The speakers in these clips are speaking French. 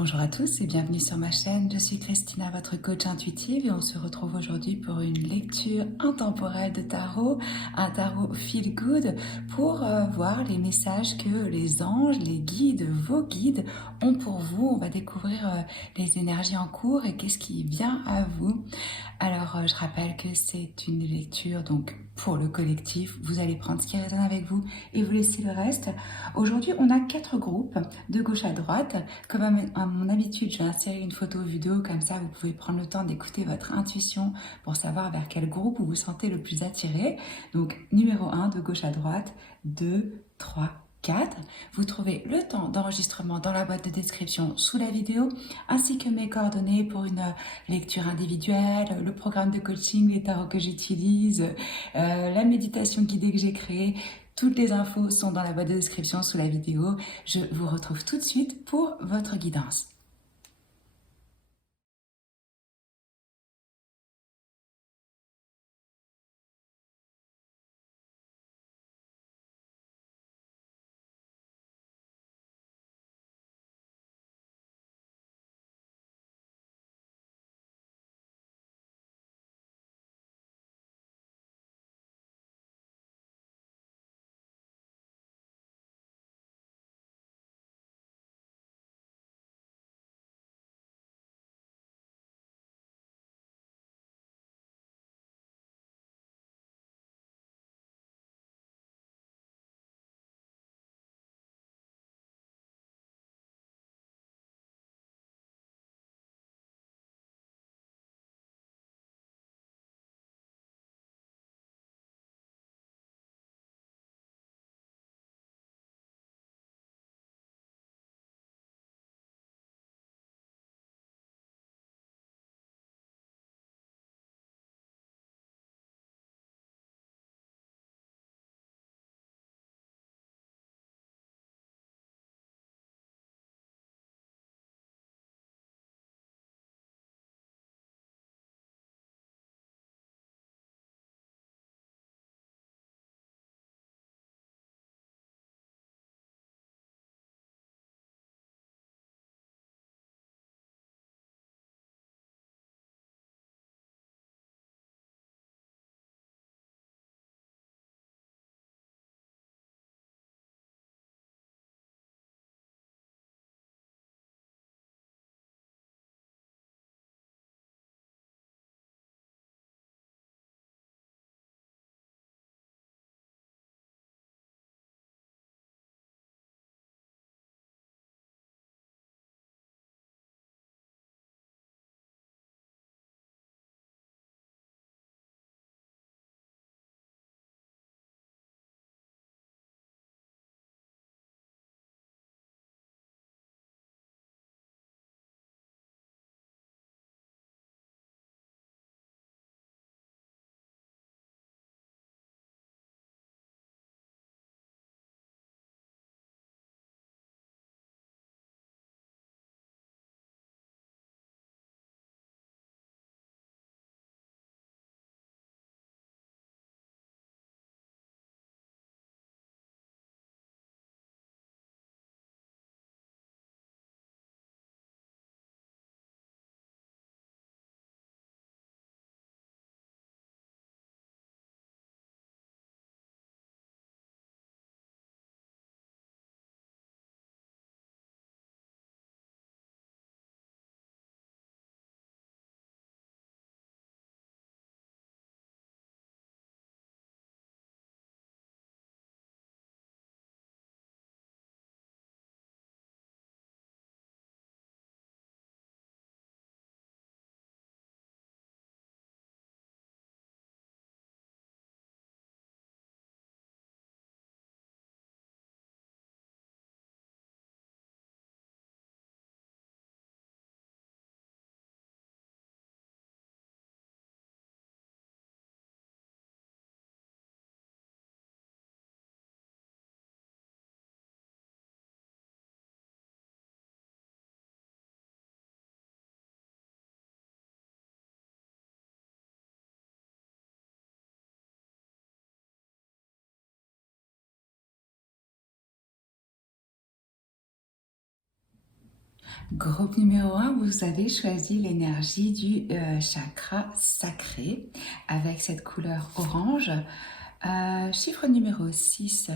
Bonjour à tous et bienvenue sur ma chaîne. Je suis Christina, votre coach intuitive et on se retrouve aujourd'hui pour une lecture intemporelle de tarot, un tarot feel good pour voir les messages que les anges, les guides, vos guides ont pour vous. On va découvrir les énergies en cours et qu'est-ce qui vient à vous. Alors, je rappelle que c'est une lecture donc pour le collectif. Vous allez prendre ce qui résonne avec vous et vous laisser le reste. Aujourd'hui, on a 4 groupes de gauche à droite. Comme à mon habitude, je vais insérer une photo vidéo, comme ça vous pouvez prendre le temps d'écouter votre intuition pour savoir vers quel groupe vous vous sentez le plus attiré. Donc, numéro 1 de gauche à droite, 2, 3, 4. Vous trouvez le temps d'enregistrement dans la boîte de description sous la vidéo, ainsi que mes coordonnées pour une lecture individuelle, le programme de coaching, les tarots que j'utilise, la méditation guidée que j'ai créée. Toutes les infos sont dans la boîte de description sous la vidéo. Je vous retrouve tout de suite pour votre guidance. Groupe numéro 1, vous avez choisi l'énergie du chakra sacré avec cette couleur orange. Chiffre numéro 6,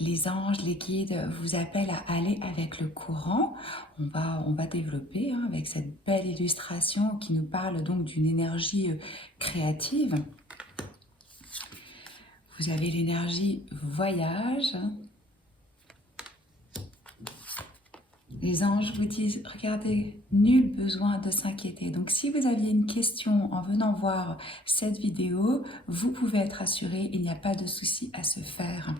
les anges, les guides vous appellent à aller avec le courant. On va développer avec cette belle illustration qui nous parle donc d'une énergie créative. Vous avez l'énergie voyage. Les anges vous disent, regardez, nul besoin de s'inquiéter. Donc si vous aviez une question en venant voir cette vidéo, vous pouvez être assuré, il n'y a pas de souci à se faire.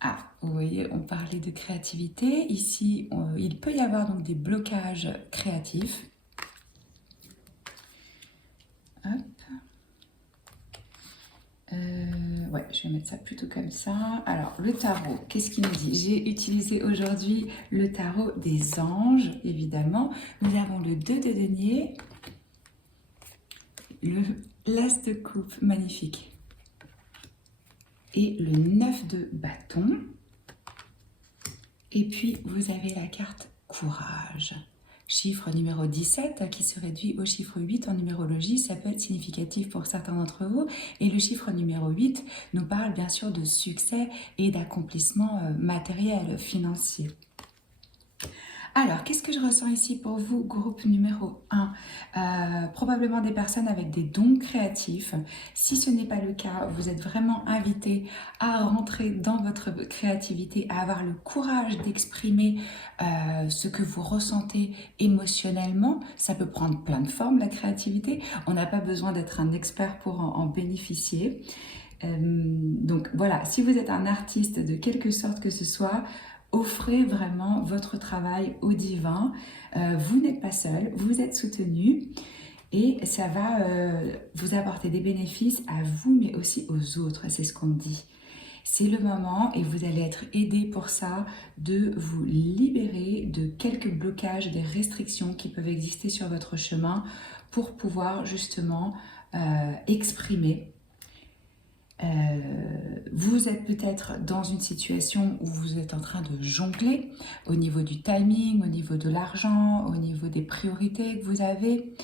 Ah, vous voyez, on parlait de créativité. Ici, il peut y avoir donc des blocages créatifs. Hop. Ouais, je vais mettre ça plutôt comme ça. Alors, le tarot, qu'est-ce qu'il nous dit? J'ai utilisé aujourd'hui le tarot des anges, évidemment. Nous avons le 2 de denier, l'as de coupe, magnifique, et le 9 de bâton. Et puis, vous avez la carte courage. Chiffre numéro 17 qui se réduit au chiffre 8 en numérologie, ça peut être significatif pour certains d'entre vous. Et le chiffre numéro 8 nous parle bien sûr de succès et d'accomplissement matériel, financier. Alors, qu'est-ce que je ressens ici pour vous, groupe numéro 1? Probablement des personnes avec des dons créatifs. Si ce n'est pas le cas, vous êtes vraiment invité à rentrer dans votre créativité, à avoir le courage d'exprimer ce que vous ressentez émotionnellement. Ça peut prendre plein de formes, la créativité. On n'a pas besoin d'être un expert pour en bénéficier. Donc voilà, si vous êtes un artiste de quelque sorte que ce soit, offrez vraiment votre travail au divin. Vous n'êtes pas seul, vous êtes soutenu et ça va vous apporter des bénéfices à vous mais aussi aux autres, c'est ce qu'on me dit. C'est le moment et vous allez être aidé pour ça de vous libérer de quelques blocages, des restrictions qui peuvent exister sur votre chemin pour pouvoir justement exprimer. Vous êtes peut-être dans une situation où vous êtes en train de jongler au niveau du timing, au niveau de l'argent, au niveau des priorités que vous avez.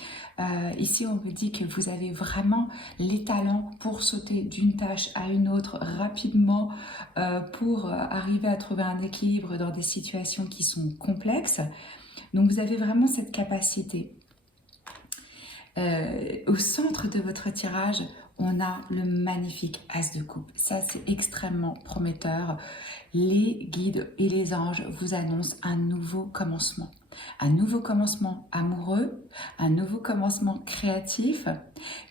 Ici, on vous dit que vous avez vraiment les talents pour sauter d'une tâche à une autre rapidement, pour arriver à trouver un équilibre dans des situations qui sont complexes. Donc, vous avez vraiment cette capacité. Au centre de votre tirage, on a le magnifique As de coupe. Ça, c'est extrêmement prometteur. Les guides et les anges vous annoncent un nouveau commencement. Un nouveau commencement amoureux, un nouveau commencement créatif,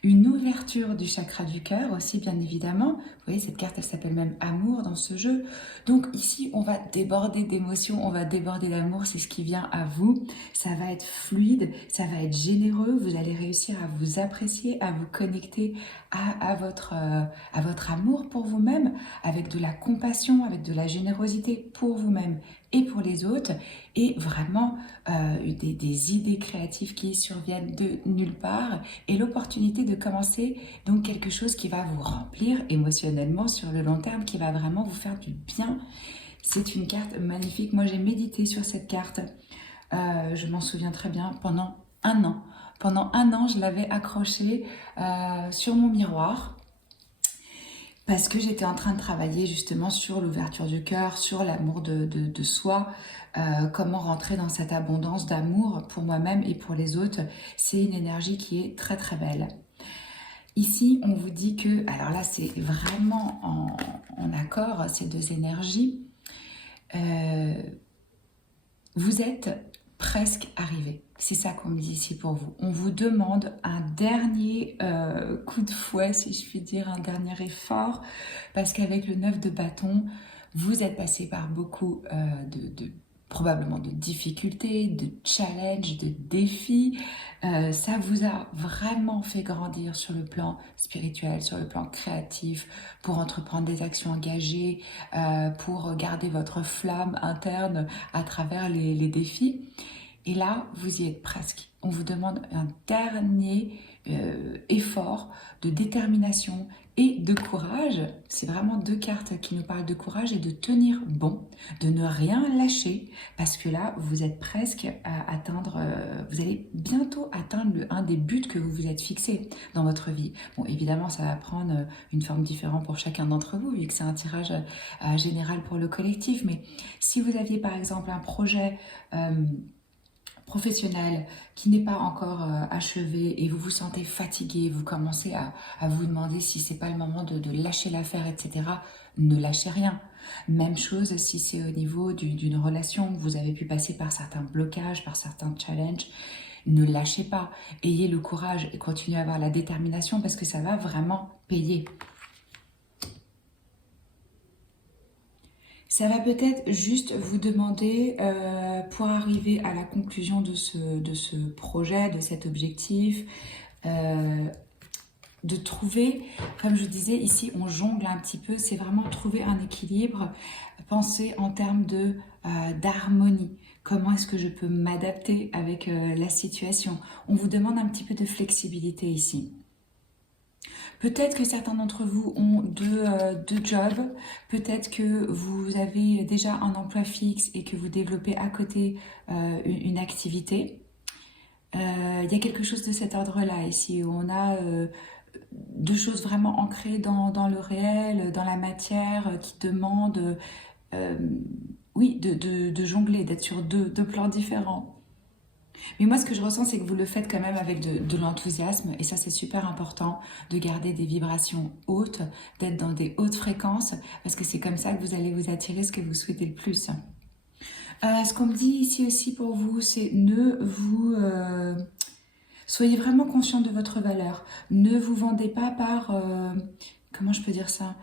une ouverture du chakra du cœur aussi, bien évidemment. Vous voyez, cette carte, elle s'appelle même Amour dans ce jeu. Donc ici, on va déborder d'émotions, on va déborder d'amour, c'est ce qui vient à vous. Ça va être fluide, ça va être généreux, vous allez réussir à vous apprécier, à vous connecter à votre amour pour vous-même, avec de la compassion, avec de la générosité pour vous-même et pour les autres, et vraiment des idées créatives qui surviennent de nulle part, et l'opportunité de commencer donc quelque chose qui va vous remplir émotionnellement sur le long terme, qui va vraiment vous faire du bien. C'est une carte magnifique. Moi, j'ai médité sur cette carte, je m'en souviens très bien, pendant un an. Pendant un an, je l'avais accrochée sur mon miroir, parce que j'étais en train de travailler justement sur l'ouverture du cœur, sur l'amour de soi, comment rentrer dans cette abondance d'amour pour moi-même et pour les autres. C'est une énergie qui est très très belle. Ici, on vous dit que, alors là c'est vraiment en accord ces deux énergies, vous êtes presque arrivé. C'est ça qu'on me dit ici pour vous. On vous demande un dernier coup de fouet, si je puis dire, un dernier effort, parce qu'avec le 9 de bâton, vous êtes passé par beaucoup probablement de difficultés, de challenges, de défis. Ça vous a vraiment fait grandir sur le plan spirituel, sur le plan créatif, pour entreprendre des actions engagées, pour garder votre flamme interne à travers les défis. Et là, vous y êtes presque. On vous demande un dernier effort de détermination, et de courage. C'est vraiment deux cartes qui nous parlent de courage et de tenir bon, de ne rien lâcher, parce que là, vous êtes presque à atteindre, vous allez bientôt atteindre un des buts que vous vous êtes fixé dans votre vie. Bon, évidemment, ça va prendre une forme différente pour chacun d'entre vous, vu que c'est un tirage général pour le collectif, mais si vous aviez par exemple un projet professionnel qui n'est pas encore achevé et vous vous sentez fatigué, vous commencez à vous demander si c'est pas le moment de lâcher l'affaire, etc., ne lâchez rien. Même chose si c'est au niveau d'une relation, vous avez pu passer par certains blocages, par certains challenges, ne lâchez pas. Ayez le courage et continuez à avoir la détermination parce que ça va vraiment payer. Ça va peut-être juste vous demander, pour arriver à la conclusion de ce projet, de cet objectif, de trouver, comme je disais ici, on jongle un petit peu, c'est vraiment trouver un équilibre, penser en termes d'harmonie. Comment est-ce que je peux m'adapter avec la situation? On vous demande un petit peu de flexibilité ici. Peut-être que certains d'entre vous ont deux jobs, peut-être que vous avez déjà un emploi fixe et que vous développez à côté une activité. Il y a quelque chose de cet ordre-là ici, où on a deux choses vraiment ancrées dans le réel, dans la matière, qui demandent, oui, de jongler, d'être sur deux plans différents. Mais moi, ce que je ressens, c'est que vous le faites quand même avec de l'enthousiasme. Et ça, c'est super important de garder des vibrations hautes, d'être dans des hautes fréquences, parce que c'est comme ça que vous allez vous attirer ce que vous souhaitez le plus. Ce qu'on me dit ici aussi pour vous, c'est soyez vraiment conscient de votre valeur. Ne vous vendez pas par... comment je peux dire ça?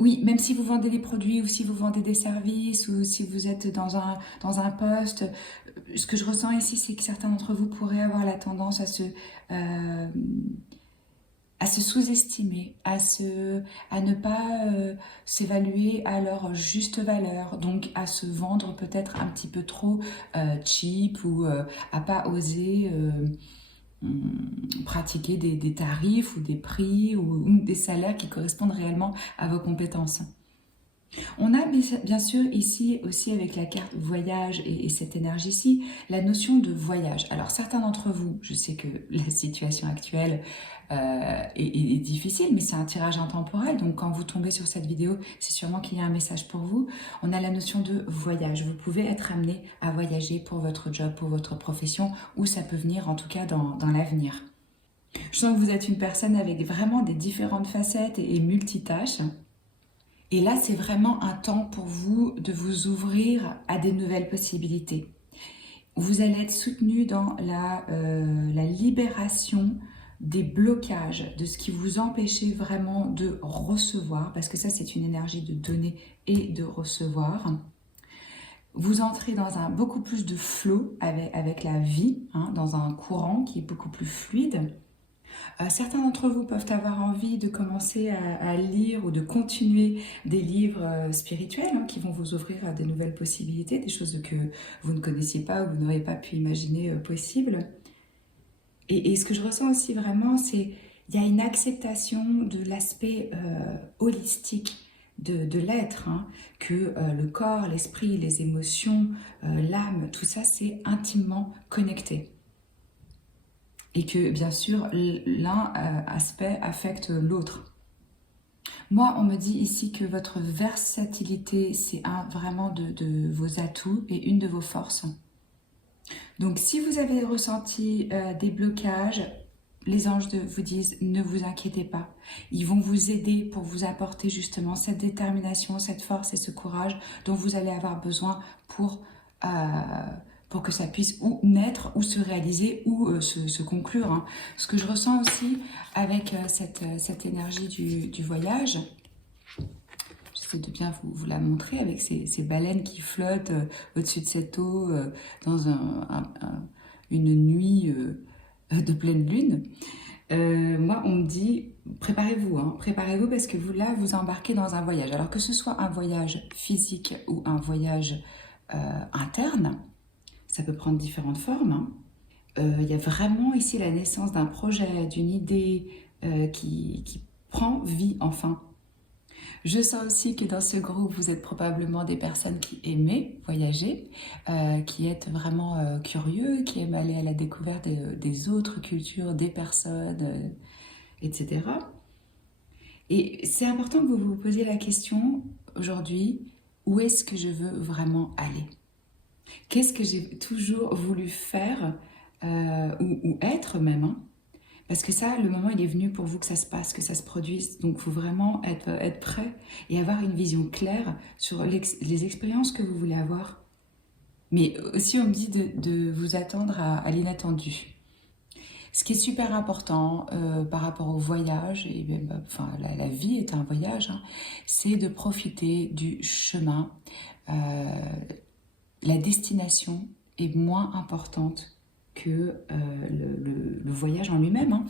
Oui, même si vous vendez des produits ou si vous vendez des services ou si vous êtes dans un poste, ce que je ressens ici, c'est que certains d'entre vous pourraient avoir la tendance à se sous-estimer, à ne pas s'évaluer à leur juste valeur, donc à se vendre peut-être un petit peu trop cheap ou à pas oser pratiquer des tarifs ou des prix ou des salaires qui correspondent réellement à vos compétences. On a bien sûr ici aussi avec la carte voyage et cette énergie-ci, la notion de voyage. Alors certains d'entre vous, je sais que la situation actuelle est difficile, mais c'est un tirage intemporel, donc quand vous tombez sur cette vidéo, c'est sûrement qu'il y a un message pour vous. On a la notion de voyage. Vous pouvez être amené à voyager pour votre job, pour votre profession, ou ça peut venir en tout cas dans l'avenir. Je sens que vous êtes une personne avec vraiment des différentes facettes et multitâches. Et là, c'est vraiment un temps pour vous de vous ouvrir à des nouvelles possibilités. Vous allez être soutenu dans la libération des blocages, de ce qui vous empêchait vraiment de recevoir, parce que ça, c'est une énergie de donner et de recevoir. Vous entrez dans beaucoup plus de flow avec la vie, hein, dans un courant qui est beaucoup plus fluide. Certains d'entre vous peuvent avoir envie de commencer à lire ou de continuer des livres spirituels hein, qui vont vous ouvrir à de nouvelles possibilités, des choses que vous ne connaissiez pas ou vous n'auriez pas pu imaginer possibles. Et ce que je ressens aussi vraiment, c'est qu'il y a une acceptation de l'aspect holistique de l'être, hein, que le corps, l'esprit, les émotions, l'âme, tout ça c'est intimement connecté. Et que bien sûr l'un aspect affecte l'autre. Moi, on me dit ici que votre versatilité, c'est vraiment de vos atouts et une de vos forces. Donc si vous avez ressenti des blocages, les anges vous disent ne vous inquiétez pas. Ils vont vous aider pour vous apporter justement cette détermination, cette force et ce courage dont vous allez avoir besoin pour que ça puisse ou naître, ou se réaliser, ou se conclure. Hein. Ce que je ressens aussi avec cette énergie du voyage, j'essaie de bien vous la montrer avec ces baleines qui flottent au-dessus de cette eau dans une nuit de pleine lune. Moi, on me dit, préparez-vous, hein, préparez-vous parce que vous embarquez dans un voyage. Alors que ce soit un voyage physique ou un voyage interne, ça peut prendre différentes formes. Hein. il y a vraiment ici la naissance d'un projet, d'une idée qui prend vie enfin. Je sens aussi que dans ce groupe, vous êtes probablement des personnes qui aiment voyager, qui êtes vraiment curieux, qui aiment aller à la découverte des autres cultures, des personnes, etc. Et c'est important que vous vous posiez la question aujourd'hui, où est-ce que je veux vraiment aller? Qu'est-ce que j'ai toujours voulu faire ou être même, hein? Parce que ça, le moment, il est venu pour vous que ça se passe, que ça se produise. Donc, il faut vraiment être prêt et avoir une vision claire sur les expériences que vous voulez avoir. Mais aussi, on me dit de vous attendre à l'inattendu. Ce qui est super important par rapport au voyage, et même, enfin, la vie est un voyage, hein, c'est de profiter du chemin. La destination est moins importante que le voyage en lui-même, hein.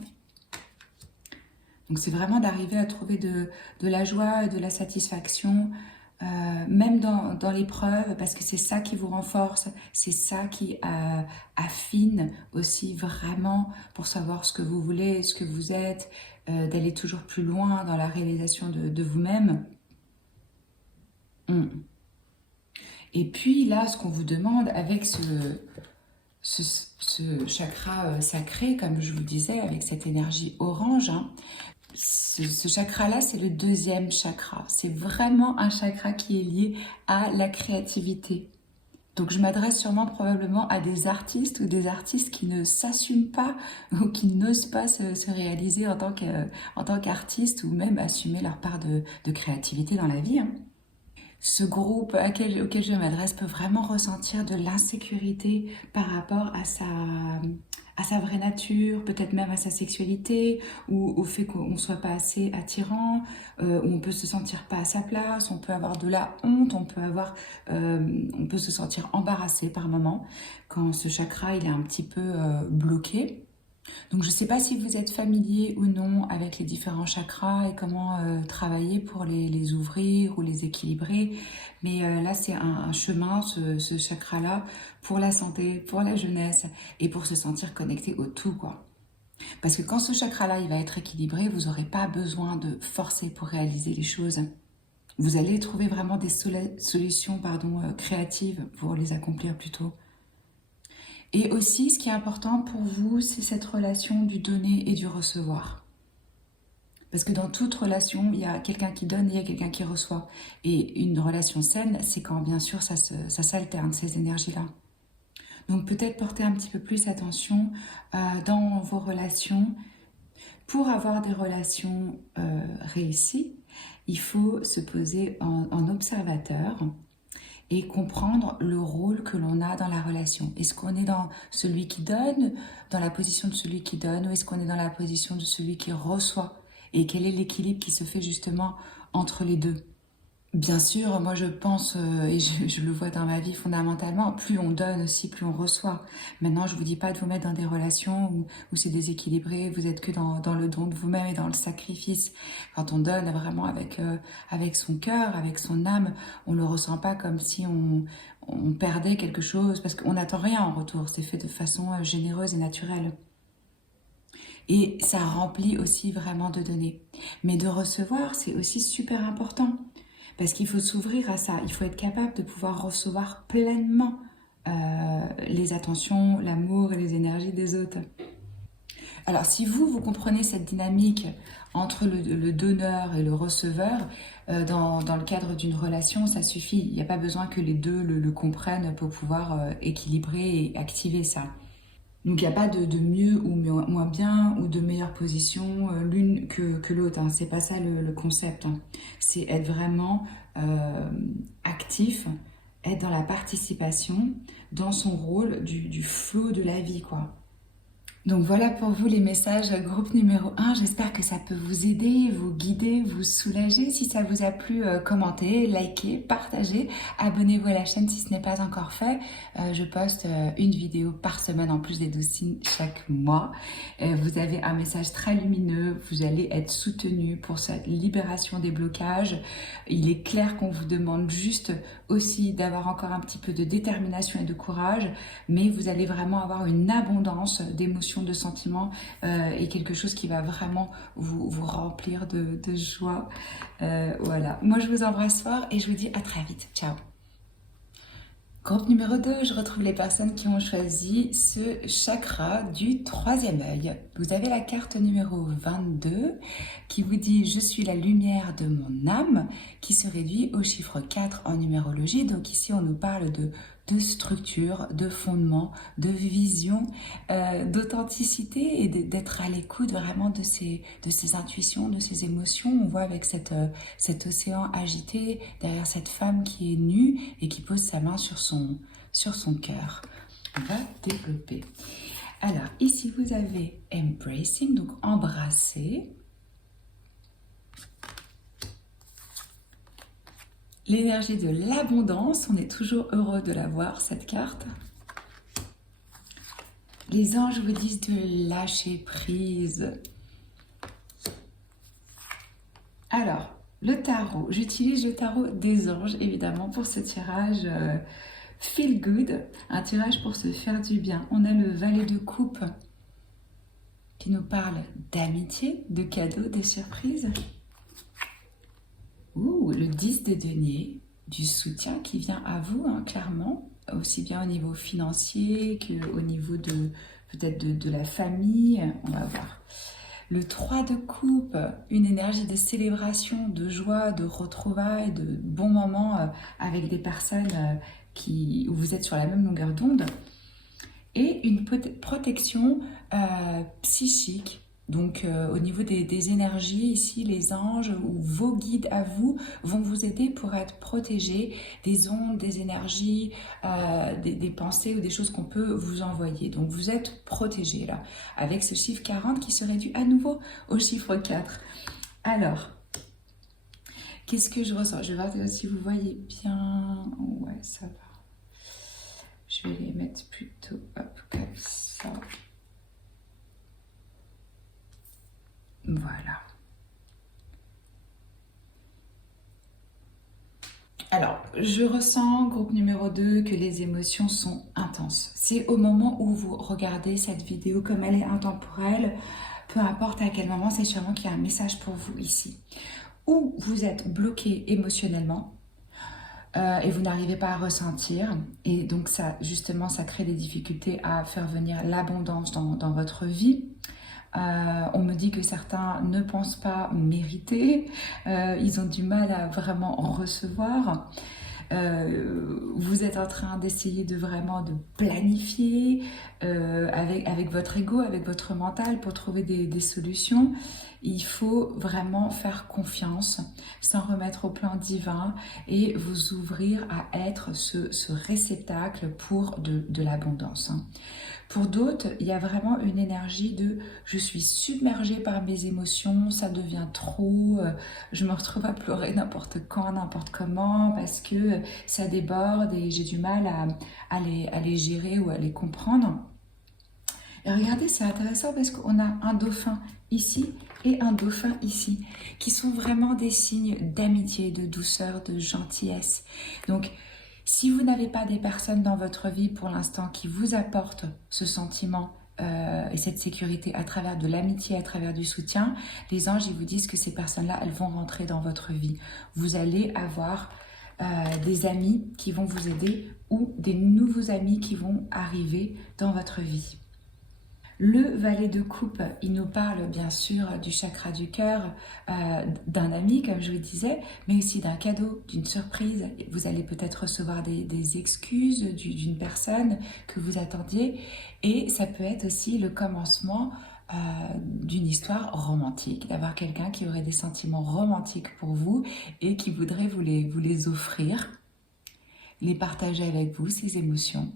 Donc c'est vraiment d'arriver à trouver de la joie et de la satisfaction, même dans l'épreuve, parce que c'est ça qui vous renforce, c'est ça qui affine aussi vraiment pour savoir ce que vous voulez, ce que vous êtes, d'aller toujours plus loin dans la réalisation de vous-même. Et puis là, ce qu'on vous demande avec ce chakra sacré, comme je vous le disais, avec cette énergie orange, hein, ce chakra-là, c'est le deuxième chakra. C'est vraiment un chakra qui est lié à la créativité. Donc je m'adresse sûrement probablement à des artistes ou des artistes qui ne s'assument pas ou qui n'osent pas se réaliser en tant qu'artiste ou même assumer leur part de créativité dans la vie, hein. Ce groupe auquel je m'adresse peut vraiment ressentir de l'insécurité par rapport à sa vraie nature, peut-être même à sa sexualité, ou au fait qu'on ne soit pas assez attirant, où on peut se sentir pas à sa place, on peut avoir de la honte, on peut se sentir embarrassé par moments quand ce chakra il est un petit peu bloqué. Donc je ne sais pas si vous êtes familier ou non avec les différents chakras et comment travailler pour les ouvrir ou les équilibrer. Mais là, c'est un chemin, ce chakra-là, pour la santé, pour la jeunesse et pour se sentir connecté au tout, quoi. Parce que quand ce chakra-là, il va être équilibré, vous n'aurez pas besoin de forcer pour réaliser les choses. Vous allez trouver vraiment des solutions créatives pour les accomplir plus tôt. Et aussi, ce qui est important pour vous, c'est cette relation du donner et du recevoir. Parce que dans toute relation, il y a quelqu'un qui donne et il y a quelqu'un qui reçoit. Et une relation saine, c'est quand bien sûr ça s'alterne, ces énergies-là. Donc peut-être porter un petit peu plus attention dans vos relations. Pour avoir des relations réussies, il faut se poser en observateur et comprendre le rôle que l'on a dans la relation. Est-ce qu'on est dans celui qui donne, dans la position de celui qui donne, ou est-ce qu'on est dans la position de celui qui reçoit? Et quel est l'équilibre qui se fait justement entre les deux? Bien sûr, moi je pense, et je le vois dans ma vie fondamentalement, plus on donne aussi, plus on reçoit. Maintenant, je vous dis pas de vous mettre dans des relations où c'est déséquilibré, vous êtes que dans le don de vous-même et dans le sacrifice. Quand on donne vraiment avec son cœur, avec son âme, on le ressent pas comme si on perdait quelque chose, parce qu'on n'attend rien en retour, c'est fait de façon généreuse et naturelle. Et ça remplit aussi vraiment de donner. Mais de recevoir, c'est aussi super important. Parce qu'il faut s'ouvrir à ça, il faut être capable de pouvoir recevoir pleinement les attentions, l'amour et les énergies des autres. Alors si vous comprenez cette dynamique entre le donneur et le receveur, dans le cadre d'une relation, ça suffit. Il n'y a pas besoin que les deux le comprennent pour pouvoir équilibrer et activer ça. Donc il n'y a pas de mieux ou moins bien ou de meilleure position l'une que l'autre, hein. C'est pas ça le concept, hein. C'est être vraiment actif, être dans la participation, dans son rôle du flow de la vie, quoi. Donc voilà pour vous les messages groupe numéro 1. J'espère que ça peut vous aider, vous guider, vous soulager. Si ça vous a plu, commentez, likez, partagez. Abonnez-vous à la chaîne si ce n'est pas encore fait. Je poste une vidéo par semaine en plus des 12 signes chaque mois. Vous avez un message très lumineux. Vous allez être soutenu pour cette libération des blocages. Il est clair qu'on vous demande juste aussi d'avoir encore un petit peu de détermination et de courage. Mais vous allez vraiment avoir une abondance d'émotions, de sentiments et quelque chose qui va vraiment vous remplir de joie. Voilà. Moi, je vous embrasse fort et je vous dis à très vite. Ciao. Groupe numéro 2, je retrouve les personnes qui ont choisi ce chakra du troisième œil. Vous avez la carte numéro 22 qui vous dit « Je suis la lumière de mon âme » qui se réduit au chiffre 4 en numérologie. Donc ici, on nous parle de structure, de fondement, de vision, d'authenticité et d'être à l'écoute vraiment de ses intuitions, de ses émotions. On voit avec cet océan agité derrière cette femme qui est nue et qui pose sa main sur son cœur. On va développer. Alors ici vous avez embracing, donc embrasser. L'énergie de l'abondance, on est toujours heureux de la voir, cette carte. Les anges vous disent de lâcher prise. Alors, le tarot, j'utilise le tarot des anges, évidemment, pour ce tirage feel good, un tirage pour se faire du bien. On a le valet de coupe qui nous parle d'amitié, de cadeaux, de surprises. Ouh, le 10 de denier, du soutien qui vient à vous, hein, clairement, aussi bien au niveau financier qu'au niveau peut-être de la famille, on va voir. Le 3 de coupe, une énergie de célébration, de joie, de retrouvailles, de bons moments avec des personnes où vous êtes sur la même longueur d'onde. Et une protection psychique. Donc au niveau des énergies, ici les anges ou vos guides à vous vont vous aider pour être protégés des ondes, des énergies, des pensées ou des choses qu'on peut vous envoyer. Donc vous êtes protégés là, avec ce chiffre 40 qui se réduit à nouveau au chiffre 4. Alors, qu'est-ce que je ressens? Je vais voir si vous voyez bien. Ouais, ça va. Je vais les mettre plutôt comme ça. Voilà. Alors, je ressens, groupe numéro 2, que les émotions sont intenses. C'est au moment où vous regardez cette vidéo, comme elle est intemporelle, peu importe à quel moment, c'est sûrement qu'il y a un message pour vous ici. Ou vous êtes bloqué émotionnellement, et vous n'arrivez pas à ressentir, et donc ça, justement, ça crée des difficultés à faire venir l'abondance dans votre vie. On me dit que certains ne pensent pas mériter, ils ont du mal à vraiment en recevoir. Vous êtes en train d'essayer de vraiment de planifier avec votre ego, avec votre mental pour trouver des solutions. Il faut vraiment faire confiance, s'en remettre au plan divin et vous ouvrir à être ce réceptacle pour de l'abondance. Pour d'autres, il y a vraiment une énergie de « je suis submergée par mes émotions, ça devient trop, je me retrouve à pleurer n'importe quand, n'importe comment parce que ça déborde et j'ai du mal à les gérer ou à les comprendre ». Et regardez, c'est intéressant parce qu'on a un dauphin ici et un dauphin ici, qui sont vraiment des signes d'amitié, de douceur, de gentillesse. Donc, si vous n'avez pas des personnes dans votre vie pour l'instant qui vous apportent ce sentiment et cette sécurité à travers de l'amitié, à travers du soutien, les anges, ils vous disent que ces personnes-là, elles vont rentrer dans votre vie. Vous allez avoir des amis qui vont vous aider ou des nouveaux amis qui vont arriver dans votre vie. Le valet de coupe, il nous parle bien sûr du chakra du cœur, d'un ami comme je vous disais, mais aussi d'un cadeau, d'une surprise. Vous allez peut-être recevoir des excuses d'une personne que vous attendiez et ça peut être aussi le commencement d'une histoire romantique, d'avoir quelqu'un qui aurait des sentiments romantiques pour vous et qui voudrait vous les offrir, les partager avec vous, ces émotions.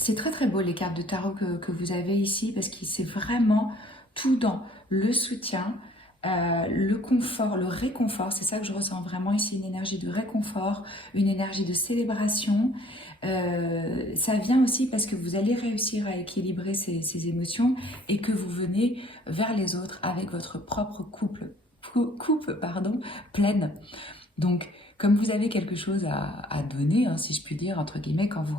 C'est très très beau les cartes de tarot que vous avez ici parce que c'est vraiment tout dans le soutien, le confort, le réconfort. C'est ça que je ressens vraiment ici, une énergie de réconfort, une énergie de célébration. Ça vient aussi parce que vous allez réussir à équilibrer ces émotions et que vous venez vers les autres avec votre propre coupe pardon, pleine. Donc, comme vous avez quelque chose à donner, hein, si je puis dire, entre guillemets, quand vous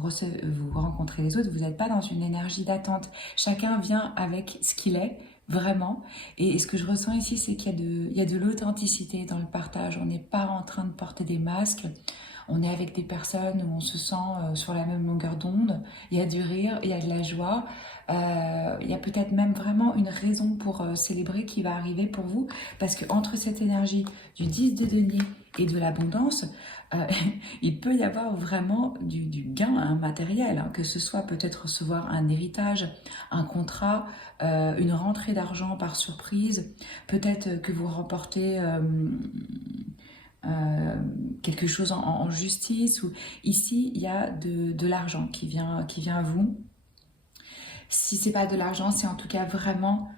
rencontrez les autres, vous n'êtes pas dans une énergie d'attente. Chacun vient avec ce qu'il est, vraiment. Et ce que je ressens ici, c'est qu'il y a de l'authenticité dans le partage. On n'est pas en train de porter des masques. On est avec des personnes où on se sent sur la même longueur d'onde. Il y a du rire, il y a de la joie. Il y a peut-être même vraiment une raison pour célébrer qui va arriver pour vous. Parce que entre cette énergie du 10 de denier et de l'abondance, il peut y avoir vraiment du gain matériel. Hein, que ce soit peut-être recevoir un héritage, un contrat, une rentrée d'argent par surprise. Peut-être que vous remportez... quelque chose en justice. Ou ici, il y a de l'argent qui vient à vous. Si c'est pas de l'argent, c'est en tout cas vraiment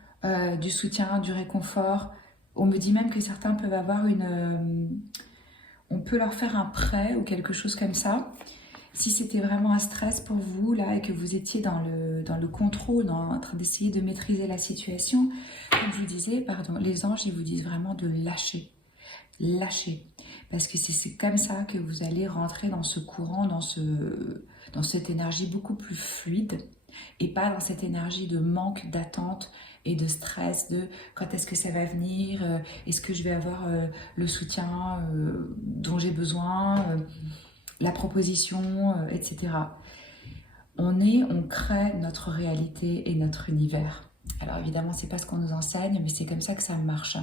du soutien, du réconfort. On me dit même que certains peuvent avoir on peut leur faire un prêt ou quelque chose comme ça. Si c'était vraiment un stress pour vous là et que vous étiez dans le contrôle, en train d'essayer de maîtriser la situation, comme je vous disais, pardon, les anges, ils vous disent vraiment de lâcher. Lâcher. Parce que c'est comme ça que vous allez rentrer dans ce courant, dans cette énergie beaucoup plus fluide et pas dans cette énergie de manque, d'attente et de stress de quand est-ce que ça va venir, est-ce que je vais avoir le soutien dont j'ai besoin, la proposition, etc. On crée notre réalité et notre univers. Alors évidemment, c'est pas ce qu'on nous enseigne, mais c'est comme ça que ça marche.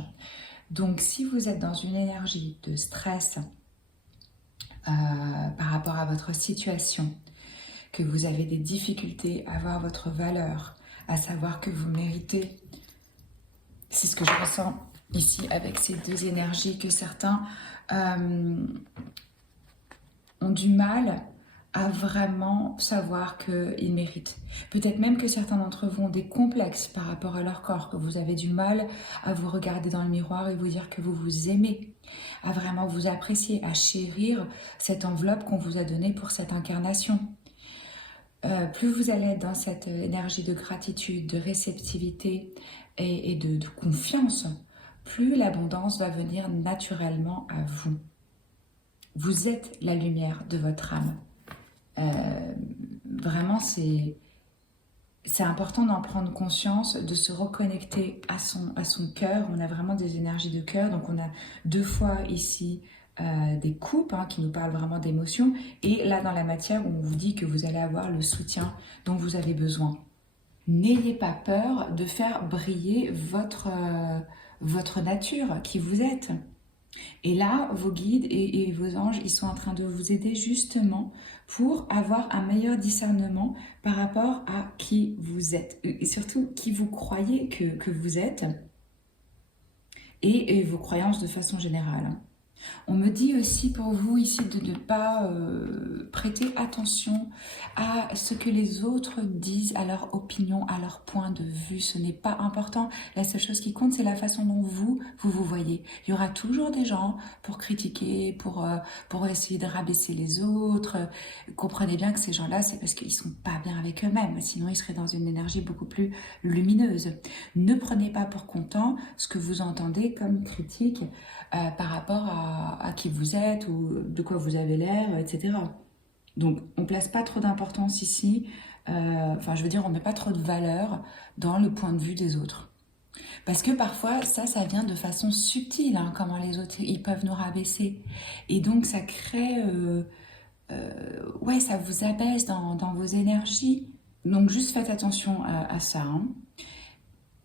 Donc, si vous êtes dans une énergie de stress par rapport à votre situation, que vous avez des difficultés à voir votre valeur, à savoir que vous méritez, c'est ce que je ressens ici avec ces deux énergies, que certains ont du mal à vraiment savoir qu'ils méritent. Peut-être même que certains d'entre vous ont des complexes par rapport à leur corps, que vous avez du mal à vous regarder dans le miroir et vous dire que vous vous aimez, à vraiment vous apprécier, à chérir cette enveloppe qu'on vous a donnée pour cette incarnation. Plus vous allez être dans cette énergie de gratitude, de réceptivité et de confiance, plus l'abondance va venir naturellement à vous. Vous êtes la lumière de votre âme. Vraiment, c'est important d'en prendre conscience, de se reconnecter à son cœur. On a vraiment des énergies de cœur, donc on a deux fois ici des coupes qui nous parlent vraiment d'émotions, et là dans la matière où on vous dit que vous allez avoir le soutien dont vous avez besoin. N'ayez pas peur de faire briller votre nature, qui vous êtes. Et là, vos guides et vos anges, ils sont en train de vous aider justement pour avoir un meilleur discernement par rapport à qui vous êtes. Et surtout, qui vous croyez que vous êtes. Et vos croyances de façon générale. On me dit aussi pour vous ici de ne pas prêter attention à ce que les autres disent, à leur opinion, à leur point de vue. Ce n'est pas important. La seule chose qui compte, c'est la façon dont vous voyez. Il y aura toujours des gens pour critiquer, pour essayer de rabaisser les autres. Comprenez bien que ces gens-là, c'est parce qu'ils ne sont pas bien avec eux-mêmes. Sinon, ils seraient dans une énergie beaucoup plus lumineuse. Ne prenez pas pour content ce que vous entendez comme critique par rapport à qui vous êtes ou de quoi vous avez l'air, etc. Donc, on ne place pas trop d'importance ici. Enfin, je veux dire, on ne met pas trop de valeur dans le point de vue des autres. Parce que parfois, ça vient de façon subtile, comment les autres, ils peuvent nous rabaisser. Et donc, ça crée... ouais, ça vous abaisse dans vos énergies. Donc, juste faites attention à ça.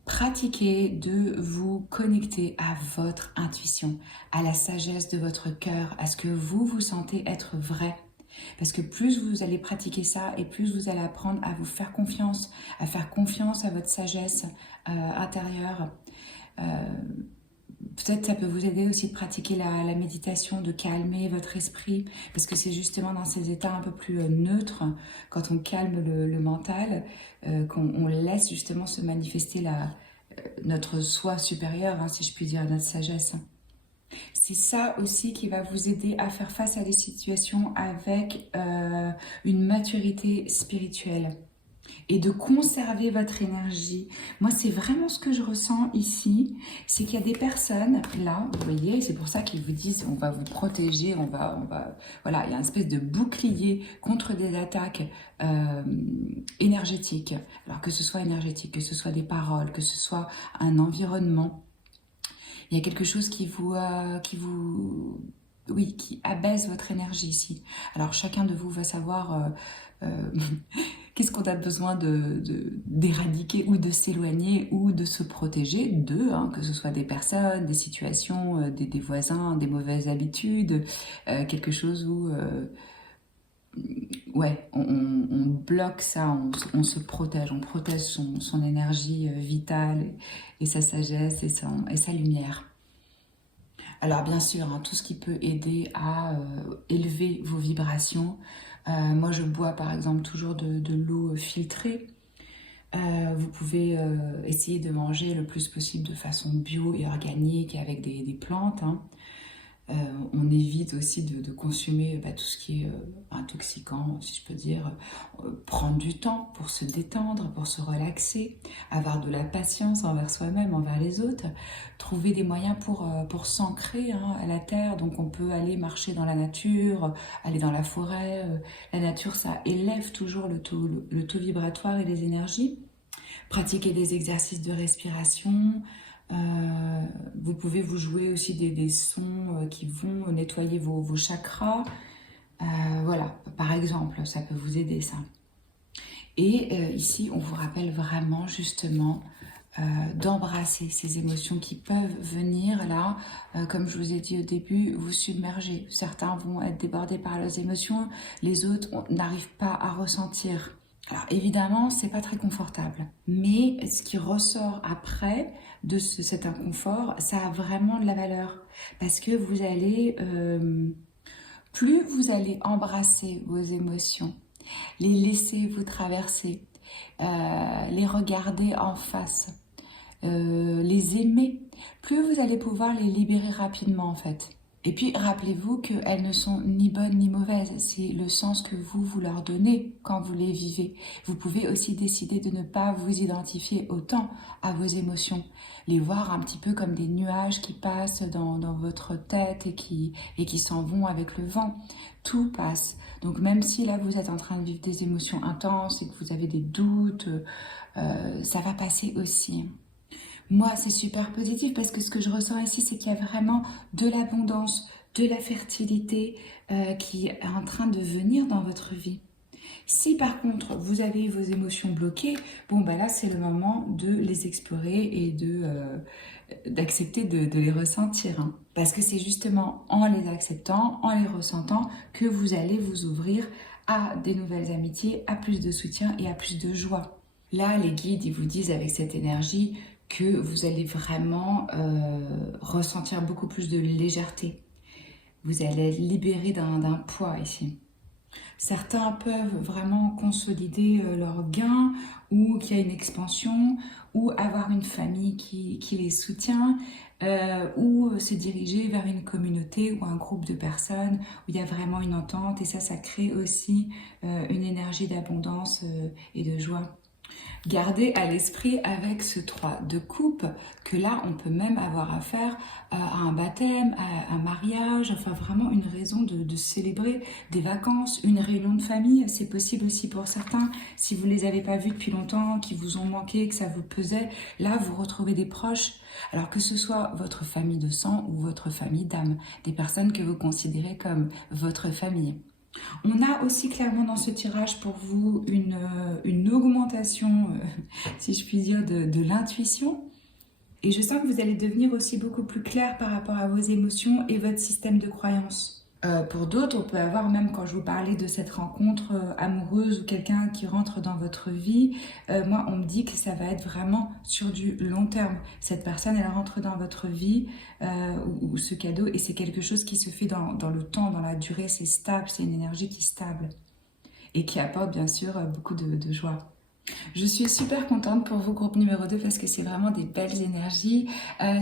Pratiquez de vous connecter à votre intuition, à la sagesse de votre cœur, à ce que vous sentez être vrai. Parce que plus vous allez pratiquer ça et plus vous allez apprendre à vous faire confiance à votre sagesse intérieure, Peut-être ça peut vous aider aussi de pratiquer la méditation, de calmer votre esprit, parce que c'est justement dans ces états un peu plus neutres, quand on calme le mental, qu'on laisse justement se manifester notre soi supérieur, hein, si je puis dire, notre sagesse. C'est ça aussi qui va vous aider à faire face à des situations avec une maturité spirituelle et de conserver votre énergie. Moi, c'est vraiment ce que je ressens ici, c'est qu'il y a des personnes, là, vous voyez, c'est pour ça qu'ils vous disent, on va vous protéger, voilà, il y a une espèce de bouclier contre des attaques énergétiques. Alors que ce soit énergétique, que ce soit des paroles, que ce soit un environnement, il y a quelque chose oui, qui abaisse votre énergie ici. Alors chacun de vous va savoir qu'est-ce qu'on a besoin d'éradiquer ou de s'éloigner ou de se protéger d'eux, hein, que ce soit des personnes, des situations, des voisins, des mauvaises habitudes, quelque chose où ouais, on bloque ça, on se protège, on protège son énergie vitale et sa sagesse et sa lumière. Alors bien sûr, hein, tout ce qui peut aider à élever vos vibrations. Moi, je bois par exemple toujours de l'eau filtrée. Vous pouvez essayer de manger le plus possible de façon bio et organique avec des plantes, hein. On évite aussi de consommer tout ce qui est intoxicant, si je peux dire. Prendre du temps pour se détendre, pour se relaxer, avoir de la patience envers soi-même, envers les autres, trouver des moyens pour s'ancrer, hein, à la terre. Donc on peut aller marcher dans la nature, aller dans la forêt. La nature, ça élève toujours le taux vibratoire et les énergies. Pratiquer des exercices de respiration. Vous pouvez vous jouer aussi des sons qui vont nettoyer vos chakras. Voilà, par exemple, ça peut vous aider ça. Et ici, on vous rappelle vraiment justement d'embrasser ces émotions qui peuvent venir là, comme je vous ai dit au début, vous submerger. Certains vont être débordés par leurs émotions, les autres n'arrivent pas à ressentir. Alors évidemment, c'est pas très confortable, mais ce qui ressort après de cet inconfort, ça a vraiment de la valeur, parce que vous allez, plus vous allez embrasser vos émotions, les laisser vous traverser, les regarder en face, les aimer, plus vous allez pouvoir les libérer rapidement en fait. Et puis, rappelez-vous qu'elles ne sont ni bonnes ni mauvaises. C'est le sens que vous leur donnez quand vous les vivez. Vous pouvez aussi décider de ne pas vous identifier autant à vos émotions. Les voir un petit peu comme des nuages qui passent dans votre tête et qui s'en vont avec le vent. Tout passe. Donc, même si là, vous êtes en train de vivre des émotions intenses et que vous avez des doutes, ça va passer aussi. Moi, c'est super positif parce que ce que je ressens ici, c'est qu'il y a vraiment de l'abondance, de la fertilité qui est en train de venir dans votre vie. Si par contre, vous avez vos émotions bloquées, bon, bah là, c'est le moment de les explorer et d'accepter de les ressentir, hein. Parce que c'est justement en les acceptant, en les ressentant, que vous allez vous ouvrir à des nouvelles amitiés, à plus de soutien et à plus de joie. Là, les guides, ils vous disent avec cette énergie que vous allez vraiment ressentir beaucoup plus de légèreté. Vous allez être libéré d'un poids ici. Certains peuvent vraiment consolider leurs gains ou qu'il y a une expansion ou avoir une famille qui les soutient ou se diriger vers une communauté ou un groupe de personnes où il y a vraiment une entente et ça crée aussi une énergie d'abondance et de joie. Gardez à l'esprit avec ce 3 de coupe que là on peut même avoir affaire à un baptême, à un mariage, enfin vraiment une raison de célébrer des vacances, une réunion de famille, c'est possible aussi pour certains. Si vous ne les avez pas vus depuis longtemps, qui vous ont manqué, que ça vous pesait, là vous retrouvez des proches, alors que ce soit votre famille de sang ou votre famille d'âme, des personnes que vous considérez comme votre famille. On a aussi clairement dans ce tirage pour vous une augmentation, si je puis dire, de l'intuition. Et je sens que vous allez devenir aussi beaucoup plus clair par rapport à vos émotions et votre système de croyance. Pour d'autres, on peut avoir, même quand je vous parlais de cette rencontre amoureuse ou quelqu'un qui rentre dans votre vie, moi on me dit que ça va être vraiment sur du long terme. Cette personne, elle rentre dans votre vie ou ce cadeau et c'est quelque chose qui se fait dans le temps, dans la durée, c'est stable, c'est une énergie qui est stable et qui apporte bien sûr beaucoup de joie. Je suis super contente pour vous, groupe numéro 2, parce que c'est vraiment des belles énergies.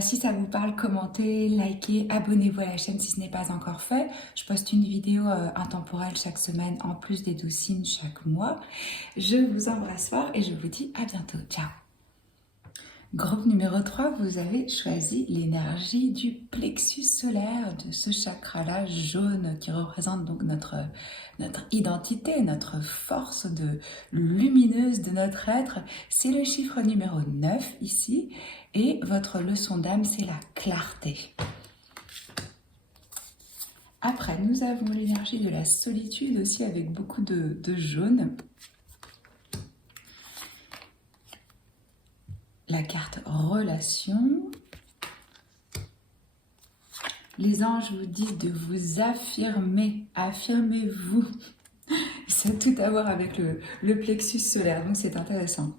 Si ça vous parle, commentez, likez, abonnez-vous à la chaîne si ce n'est pas encore fait. Je poste une vidéo intemporelle chaque semaine, en plus des 12 signes chaque mois. Je vous embrasse fort et je vous dis à bientôt. Ciao! Groupe numéro 3, vous avez choisi l'énergie du plexus solaire, de ce chakra-là jaune qui représente donc notre identité, notre force lumineuse de notre être. C'est le chiffre numéro 9 ici et votre leçon d'âme, c'est la clarté. Après, nous avons l'énergie de la solitude aussi avec beaucoup de jaune. La carte relation. Les anges vous disent de vous affirmer. Affirmez-vous. Ça a tout à voir avec le plexus solaire, donc c'est intéressant.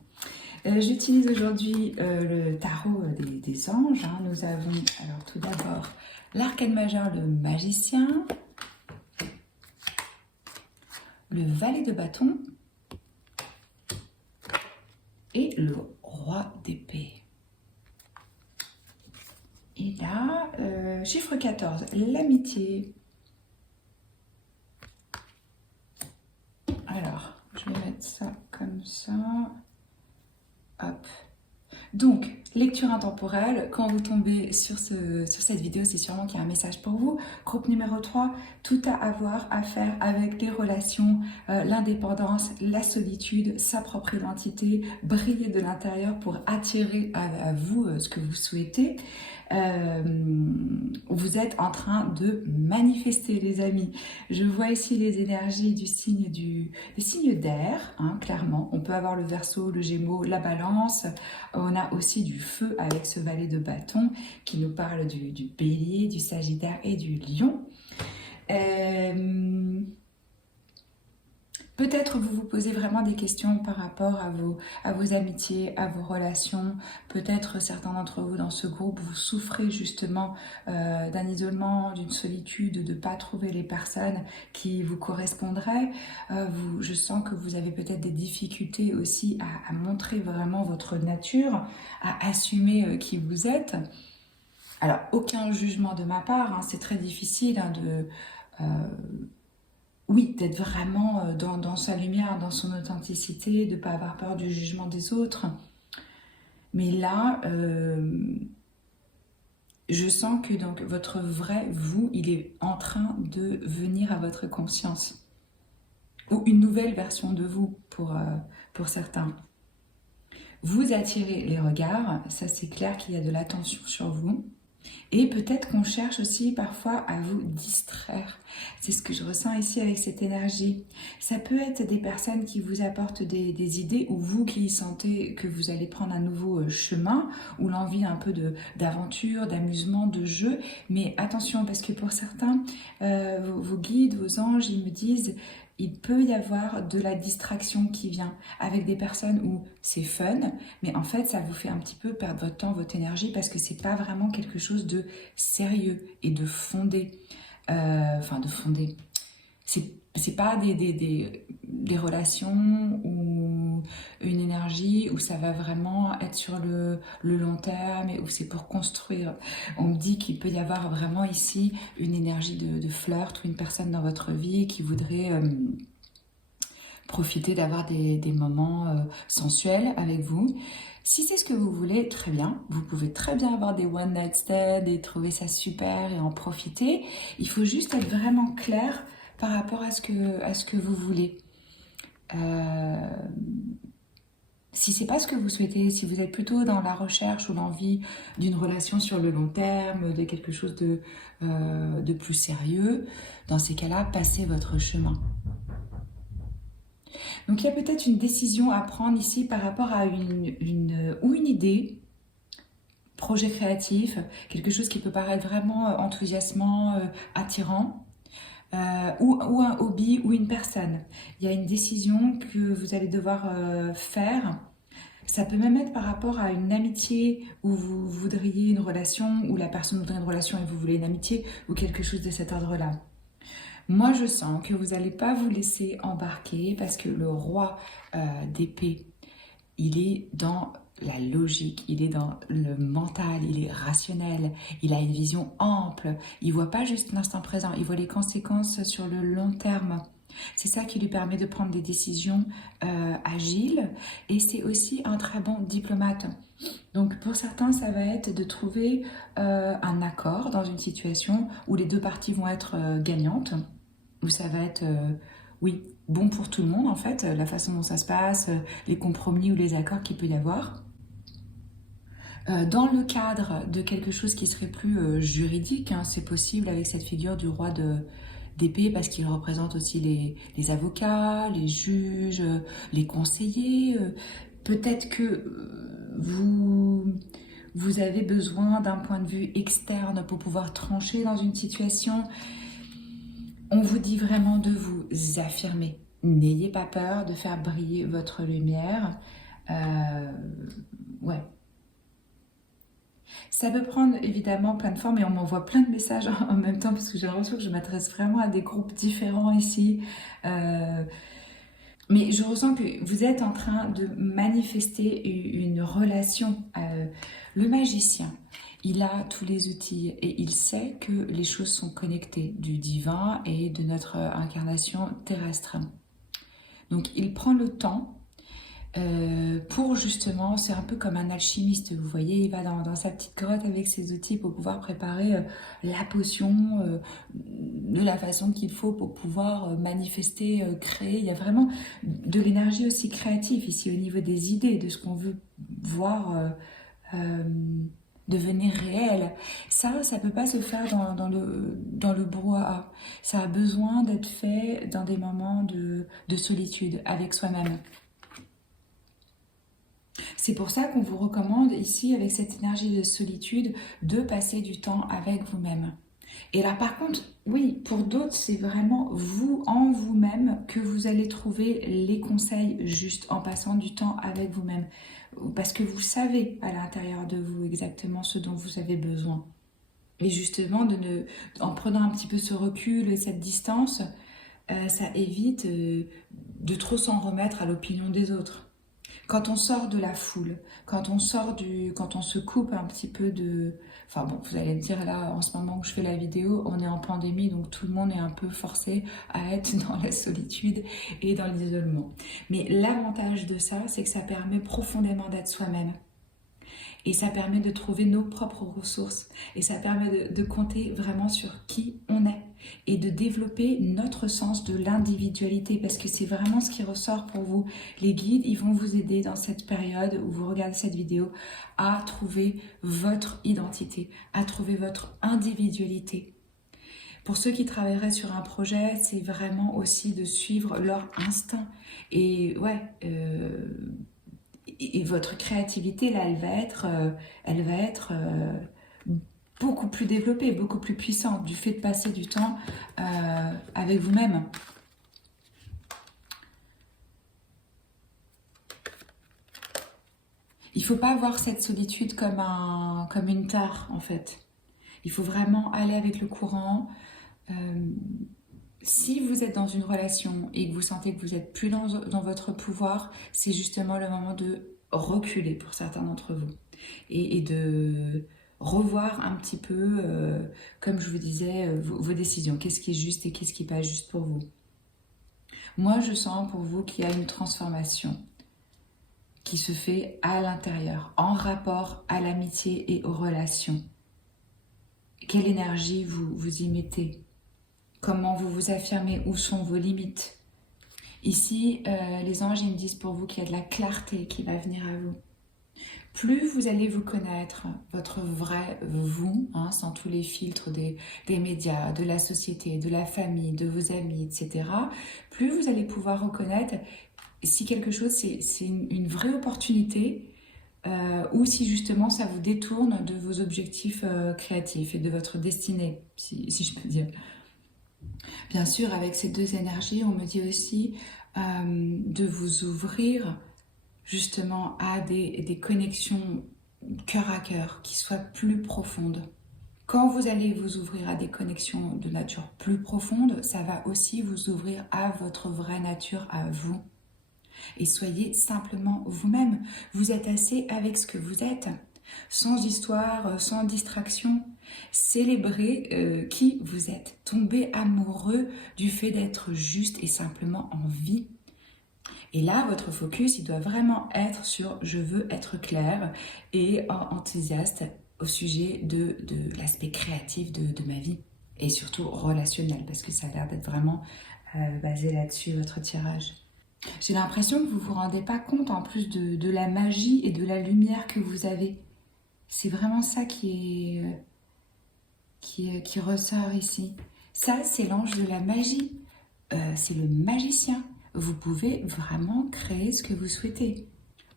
J'utilise aujourd'hui le tarot des anges. Hein. Nous avons alors tout d'abord l'arcane majeur, le magicien, le valet de bâton et le roi d'épée. Et là, chiffre 14, l'amitié. Alors, je vais mettre ça comme ça. Hop. Donc, lecture intemporelle, quand vous tombez sur cette vidéo, c'est sûrement qu'il y a un message pour vous. Groupe numéro 3, tout à faire avec les relations, l'indépendance, la solitude, sa propre identité, briller de l'intérieur pour attirer à vous ce que vous souhaitez. Vous êtes en train de manifester, les amis. Je vois ici les énergies des signes d'air, hein, clairement. On peut avoir le Verseau, le Gémeaux, la Balance. On a aussi du feu avec ce valet de bâton qui nous parle du Bélier, du Sagittaire et du Lion. Peut-être vous vous posez vraiment des questions par rapport à vos amitiés, à vos relations. Peut-être certains d'entre vous dans ce groupe, vous souffrez justement d'un isolement, d'une solitude, de ne pas trouver les personnes qui vous correspondraient. Je sens que vous avez peut-être des difficultés aussi à montrer vraiment votre nature, à assumer qui vous êtes. Alors, aucun jugement de ma part, hein, c'est très difficile hein, oui, d'être vraiment dans sa lumière, dans son authenticité, de ne pas avoir peur du jugement des autres. Mais là, je sens que donc, votre vrai vous, il est en train de venir à votre conscience. Ou une nouvelle version de vous pour certains. Vous attirez les regards, ça c'est clair qu'il y a de l'attention sur vous. Et peut-être qu'on cherche aussi parfois à vous distraire. C'est ce que je ressens ici avec cette énergie. Ça peut être des personnes qui vous apportent des idées ou vous qui sentez que vous allez prendre un nouveau chemin ou l'envie un peu d'aventure, d'amusement, de jeu. Mais attention parce que pour certains, vos guides, vos anges, ils me disent... Il peut y avoir de la distraction qui vient avec des personnes où c'est fun, mais en fait, ça vous fait un petit peu perdre votre temps, votre énergie, parce que c'est pas vraiment quelque chose de sérieux et de fondé. Enfin, de fondé. C'est pas des relations ou une énergie où ça va vraiment être sur le long terme et où c'est pour construire. On me dit qu'il peut y avoir vraiment ici une énergie de flirt ou une personne dans votre vie qui voudrait profiter d'avoir des moments sensuels avec vous. Si c'est ce que vous voulez, très bien. Vous pouvez très bien avoir des one night stands et trouver ça super et en profiter. Il faut juste être vraiment clair par rapport à ce que vous voulez. Si c'est pas ce que vous souhaitez, si vous êtes plutôt dans la recherche ou l'envie d'une relation sur le long terme, de quelque chose de plus sérieux, dans ces cas-là, passez votre chemin. Donc il y a peut-être une décision à prendre ici par rapport à une idée, projet créatif, quelque chose qui peut paraître vraiment enthousiasmant, attirant. ou un hobby ou une personne. Il y a une décision que vous allez devoir faire. Ça peut même être par rapport à une amitié où vous voudriez une relation, ou la personne voudrait une relation et vous voulez une amitié, ou quelque chose de cet ordre-là. Moi, je sens que vous n'allez pas vous laisser embarquer parce que le roi d'épée, il est dans la logique, il est dans le mental, il est rationnel, il a une vision ample, il voit pas juste l'instant présent, il voit les conséquences sur le long terme. C'est ça qui lui permet de prendre des décisions agiles, et c'est aussi un très bon diplomate. Donc pour certains, ça va être de trouver un accord dans une situation où les deux parties vont être gagnantes, où ça va être, oui, bon pour tout le monde en fait, la façon dont ça se passe, les compromis ou les accords qu'il peut y avoir. Dans le cadre de quelque chose qui serait plus juridique, hein, c'est possible avec cette figure du roi d'épée parce qu'il représente aussi les avocats, les juges, les conseillers. Peut-être que vous avez besoin d'un point de vue externe pour pouvoir trancher dans une situation. On vous dit vraiment de vous affirmer. N'ayez pas peur de faire briller votre lumière. Ouais. Ça peut prendre évidemment plein de formes et on m'envoie plein de messages en même temps parce que j'ai l'impression que je m'adresse vraiment à des groupes différents ici. Mais je ressens que vous êtes en train de manifester une relation. Le magicien, il a tous les outils et il sait que les choses sont connectées du divin et de notre incarnation terrestre. Donc il prend le temps pour justement, c'est un peu comme un alchimiste, vous voyez, il va dans sa petite grotte avec ses outils pour pouvoir préparer la potion de la façon qu'il faut pour pouvoir manifester, créer. Il y a vraiment de l'énergie aussi créative ici au niveau des idées, de ce qu'on veut voir devenir réel. Ça peut pas se faire dans le brouhaha. Ça a besoin d'être fait dans des moments de solitude avec soi-même. C'est pour ça qu'on vous recommande ici, avec cette énergie de solitude, de passer du temps avec vous-même. Et là, par contre, oui, pour d'autres, c'est vraiment vous, en vous-même, que vous allez trouver les conseils juste en passant du temps avec vous-même. Parce que vous savez à l'intérieur de vous exactement ce dont vous avez besoin. Et justement, en prenant un petit peu ce recul et cette distance, ça évite de trop s'en remettre à l'opinion des autres. Quand on sort de la foule, quand on se coupe un petit peu de... Enfin bon, vous allez me dire là, en ce moment où je fais la vidéo, on est en pandémie, donc tout le monde est un peu forcé à être dans la solitude et dans l'isolement. Mais l'avantage de ça, c'est que ça permet profondément d'être soi-même. Et ça permet de trouver nos propres ressources. Et ça permet de compter vraiment sur qui on est. Et de développer notre sens de l'individualité. Parce que c'est vraiment ce qui ressort pour vous. Les guides, ils vont vous aider dans cette période où vous regardez cette vidéo à trouver votre identité, à trouver votre individualité. Pour ceux qui travailleraient sur un projet, c'est vraiment aussi de suivre leur instinct. Et ouais... Et votre créativité, là, elle va être beaucoup plus développée, beaucoup plus puissante du fait de passer du temps avec vous-même. Il ne faut pas voir cette solitude comme une tare, en fait. Il faut vraiment aller avec le courant. Si vous êtes dans une relation et que vous sentez que vous n'êtes plus dans votre pouvoir, c'est justement le moment de reculer pour certains d'entre vous et de revoir un petit peu, comme je vous disais, vos décisions. Qu'est-ce qui est juste et qu'est-ce qui n'est pas juste pour vous? Moi, je sens pour vous qu'il y a une transformation qui se fait à l'intérieur, en rapport à l'amitié et aux relations. Quelle énergie vous y mettez? Comment vous vous affirmez? Où sont vos limites? Ici, les anges ils me disent pour vous qu'il y a de la clarté qui va venir à vous. Plus vous allez vous connaître, votre vrai vous, hein, sans tous les filtres des médias, de la société, de la famille, de vos amis, etc., plus vous allez pouvoir reconnaître si quelque chose, c'est une vraie opportunité ou si justement ça vous détourne de vos objectifs créatifs et de votre destinée, si je peux dire. Bien sûr, avec ces deux énergies, on me dit aussi de vous ouvrir justement à des connexions cœur à cœur qui soient plus profondes. Quand vous allez vous ouvrir à des connexions de nature plus profonde, ça va aussi vous ouvrir à votre vraie nature, à vous. Et soyez simplement vous-même. Vous êtes assez avec ce que vous êtes, sans histoire, sans distraction. Célébrez qui vous êtes. Tombez amoureux du fait d'être juste et simplement en vie. Et là, votre focus, il doit vraiment être sur je veux être clair et enthousiaste au sujet de l'aspect créatif de ma vie. Et surtout relationnel, parce que ça a l'air d'être vraiment basé là-dessus, votre tirage. J'ai l'impression que vous ne vous rendez pas compte en plus de la magie et de la lumière que vous avez. C'est vraiment ça qui ressort ici. Ça, c'est l'ange de la magie. C'est le magicien. Vous pouvez vraiment créer ce que vous souhaitez.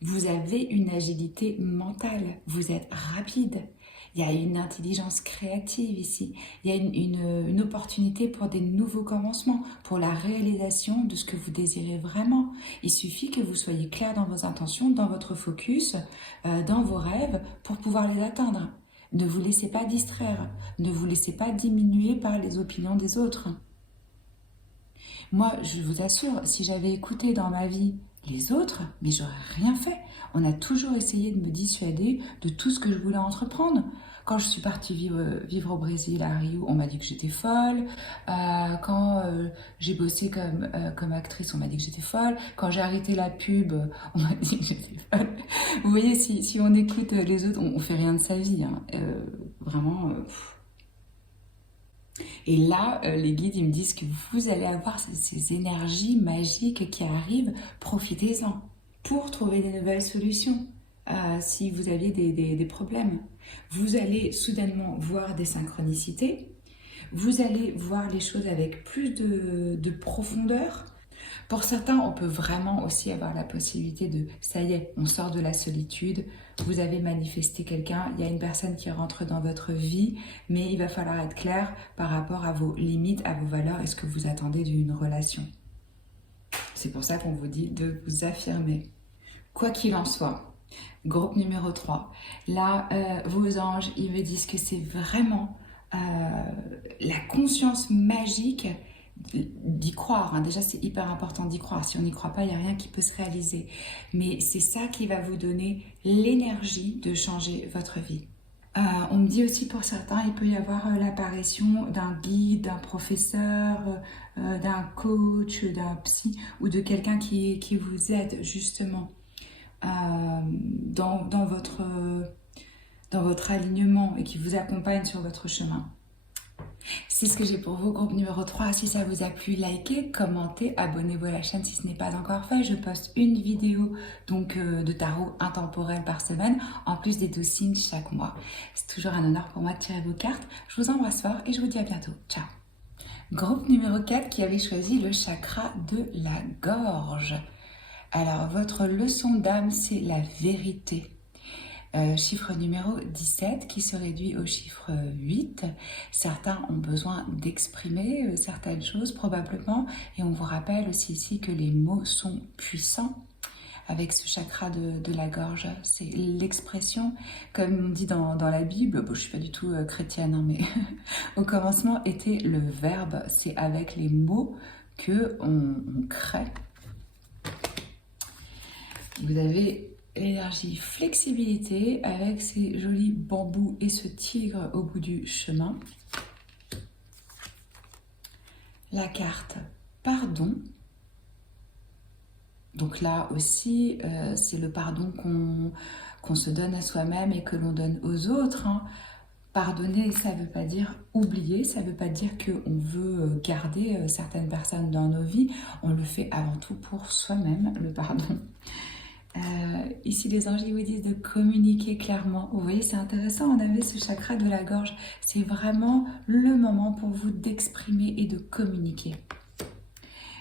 Vous avez une agilité mentale. Vous êtes rapide. Il y a une intelligence créative ici. Il y a une opportunité pour des nouveaux commencements, pour la réalisation de ce que vous désirez vraiment. Il suffit que vous soyez clair dans vos intentions, dans votre focus, dans vos rêves, pour pouvoir les atteindre. Ne vous laissez pas distraire. Ne vous laissez pas diminuer par les opinions des autres. Moi, je vous assure, si j'avais écouté dans ma vie les autres, mais j'aurais rien fait. On a toujours essayé de me dissuader de tout ce que je voulais entreprendre. Quand je suis partie vivre au Brésil, à Rio, on m'a dit que j'étais folle. Quand j'ai bossé comme actrice, on m'a dit que j'étais folle. Quand j'ai arrêté la pub, on m'a dit que j'étais folle. Vous voyez, si on écoute les autres, on fait rien de sa vie. Hein. Vraiment... Et là, les guides, ils me disent que vous allez avoir ces énergies magiques qui arrivent, profitez-en pour trouver des nouvelles solutions si vous aviez des problèmes. Vous allez soudainement voir des synchronicités, vous allez voir les choses avec plus de profondeur. Pour certains, on peut vraiment aussi avoir la possibilité de, ça y est, on sort de la solitude, vous avez manifesté quelqu'un, il y a une personne qui rentre dans votre vie, mais il va falloir être clair par rapport à vos limites, à vos valeurs et ce que vous attendez d'une relation. C'est pour ça qu'on vous dit de vous affirmer. Quoi qu'il en soit, groupe numéro 3, là, vos anges, ils me disent que c'est vraiment la conscience magique d'y croire. Hein. Déjà, c'est hyper important d'y croire. Si on n'y croit pas, il n'y a rien qui peut se réaliser. Mais c'est ça qui va vous donner l'énergie de changer votre vie. On me dit aussi pour certains, il peut y avoir l'apparition d'un guide, d'un professeur, d'un coach, d'un psy ou de quelqu'un qui vous aide justement dans votre alignement et qui vous accompagne sur votre chemin. C'est ce que j'ai pour vous, groupe numéro 3. Si ça vous a plu, likez, commentez, abonnez-vous à la chaîne si ce n'est pas encore fait. Je poste une vidéo donc de tarot intemporel par semaine, en plus des 12 signes chaque mois. C'est toujours un honneur pour moi de tirer vos cartes. Je vous embrasse fort et je vous dis à bientôt. Ciao. Groupe numéro 4 qui avait choisi le chakra de la gorge. Alors, votre leçon d'âme, c'est la vérité. Chiffre numéro 17 qui se réduit au chiffre 8. Certains ont besoin d'exprimer certaines choses probablement et on vous rappelle aussi ici que les mots sont puissants avec ce chakra de la gorge. C'est l'expression, comme on dit dans la Bible, bon, je ne suis pas du tout chrétienne, hein, mais au commencement était le verbe. C'est avec les mots qu'on crée. Vous avez l'énergie flexibilité avec ces jolis bambous et ce tigre au bout du chemin. La carte pardon. Donc là aussi, c'est le pardon qu'on se donne à soi-même et que l'on donne aux autres. Hein. Pardonner, ça ne veut pas dire oublier, ça ne veut pas dire qu'on veut garder certaines personnes dans nos vies. On le fait avant tout pour soi-même, le pardon. Ici, les anges vous disent de communiquer clairement. Vous voyez, c'est intéressant, on avait ce chakra de la gorge. C'est vraiment le moment pour vous d'exprimer et de communiquer.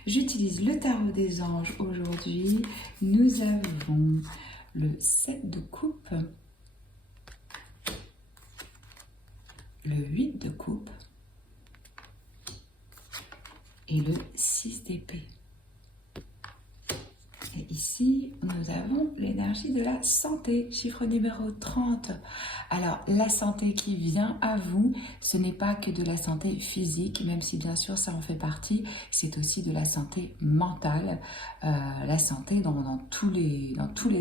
J'utilise le tarot des anges aujourd'hui. Nous avons le 7 de coupe, le 8 de coupe, et le 6 d'épée. Et ici, nous avons l'énergie de la santé, chiffre numéro 30. Alors, la santé qui vient à vous, ce n'est pas que de la santé physique, même si bien sûr ça en fait partie, c'est aussi de la santé mentale, la santé dans tous les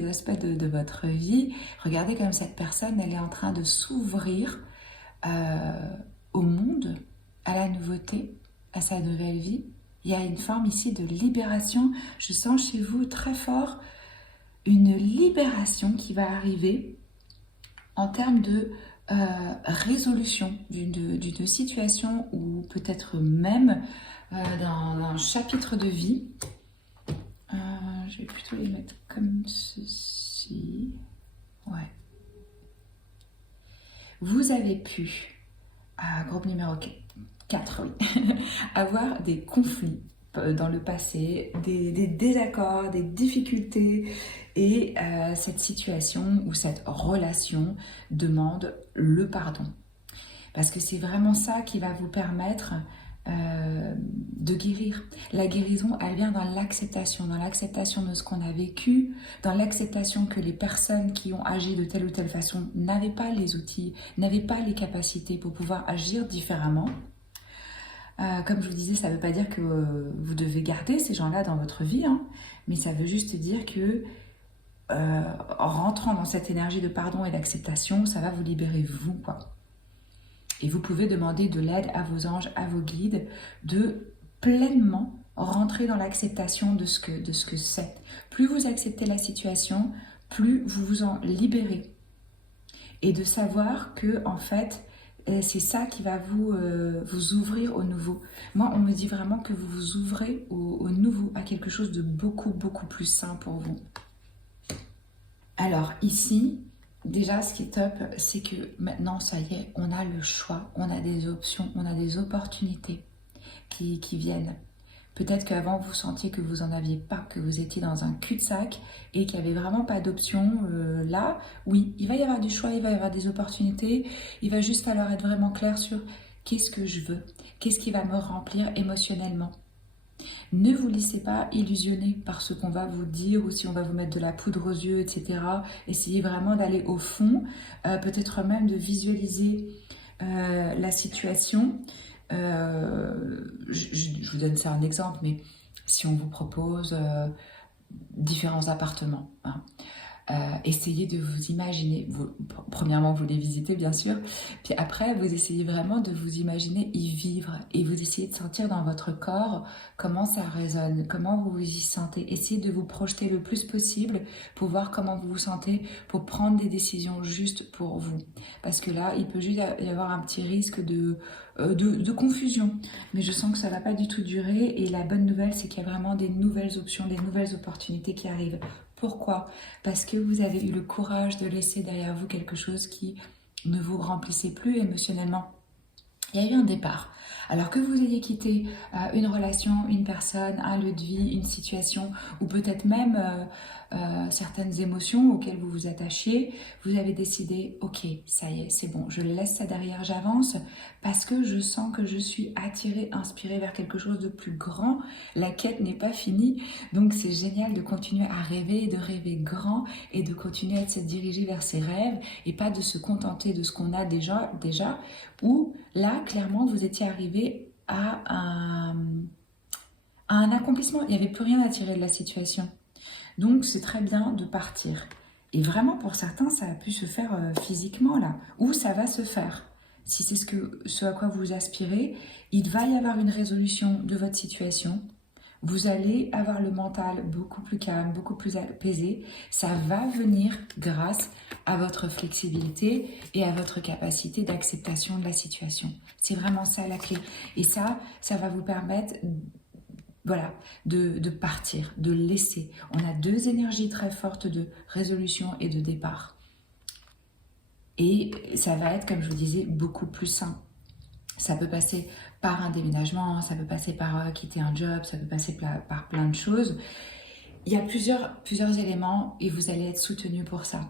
aspects de votre vie. Regardez comme cette personne, elle est en train de s'ouvrir au monde, à la nouveauté, à sa nouvelle vie. Il y a une forme ici de libération. Je sens chez vous très fort une libération qui va arriver en termes de résolution d'une situation ou peut-être même d'un chapitre de vie. Je vais plutôt les mettre comme ceci. Ouais. Vous avez pu, groupe numéro 4, oui, avoir des conflits dans le passé, des désaccords, des difficultés, et cette situation ou cette relation demande le pardon. Parce que c'est vraiment ça qui va vous permettre de guérir. La guérison, elle vient dans l'acceptation de ce qu'on a vécu, dans l'acceptation que les personnes qui ont agi de telle ou telle façon n'avaient pas les outils, n'avaient pas les capacités pour pouvoir agir différemment. Comme je vous disais, ça ne veut pas dire que vous devez garder ces gens-là dans votre vie, hein, mais ça veut juste dire que en rentrant dans cette énergie de pardon et d'acceptation, ça va vous libérer vous, quoi. Et vous pouvez demander de l'aide à vos anges, à vos guides, de pleinement rentrer dans l'acceptation de ce que c'est. Plus vous acceptez la situation, plus vous vous en libérez. Et de savoir que, en fait, c'est ça qui va vous ouvrir au nouveau. Moi, on me dit vraiment que vous vous ouvrez au nouveau, à quelque chose de beaucoup, beaucoup plus sain pour vous. Alors, ici, déjà, ce qui est top, c'est que maintenant, ça y est, on a le choix, on a des options, on a des opportunités qui viennent. Peut-être qu'avant, vous sentiez que vous n'en aviez pas, que vous étiez dans un cul-de-sac et qu'il n'y avait vraiment pas d'option. Là, oui, il va y avoir du choix, il va y avoir des opportunités. Il va juste falloir être vraiment clair sur qu'est-ce que je veux, qu'est-ce qui va me remplir émotionnellement. Ne vous laissez pas illusionner par ce qu'on va vous dire ou si on va vous mettre de la poudre aux yeux, etc. Essayez vraiment d'aller au fond, peut-être même de visualiser la situation. Je vous donne ça un exemple, mais si on vous propose différents appartements, hein, essayez de vous imaginer, premièrement vous les visitez bien sûr, puis après vous essayez vraiment de vous imaginer y vivre et vous essayez de sentir dans votre corps comment ça résonne, comment vous vous y sentez. Essayez de vous projeter le plus possible pour voir comment vous vous sentez, pour prendre des décisions justes pour vous. Parce que là, il peut juste y avoir un petit risque de confusion, mais je sens que ça ne va pas du tout durer et la bonne nouvelle c'est qu'il y a vraiment des nouvelles options, des nouvelles opportunités qui arrivent. Pourquoi? Parce que vous avez eu le courage de laisser derrière vous quelque chose qui ne vous remplissait plus émotionnellement. Il y a eu un départ. Alors que vous ayez quitté une relation, une personne, un lieu de vie, une situation, ou peut-être même certaines émotions auxquelles vous vous attachiez, vous avez décidé, ok, ça y est, c'est bon, je laisse ça derrière, j'avance, parce que je sens que je suis attirée, inspirée vers quelque chose de plus grand. La quête n'est pas finie, donc c'est génial de continuer à rêver, de rêver grand, et de continuer à se diriger vers ses rêves, et pas de se contenter de ce qu'on a déjà, où là, clairement, vous étiez arrivé à un accomplissement. Il n'y avait plus rien à tirer de la situation. Donc, c'est très bien de partir. Et vraiment, pour certains, ça a pu se faire physiquement, là. Ou ça va se faire. Si c'est ce à quoi vous aspirez, il va y avoir une résolution de votre situation. Vous allez avoir le mental beaucoup plus calme, beaucoup plus apaisé. Ça va venir grâce à votre flexibilité et à votre capacité d'acceptation de la situation. C'est vraiment ça la clé. Et ça va vous permettre, voilà, de partir, de laisser. On a deux énergies très fortes de résolution et de départ. Et ça va être, comme je vous disais, beaucoup plus sain. Ça peut passer par un déménagement, ça peut passer par quitter un job, ça peut passer par plein de choses. Il y a plusieurs éléments et vous allez être soutenu pour ça.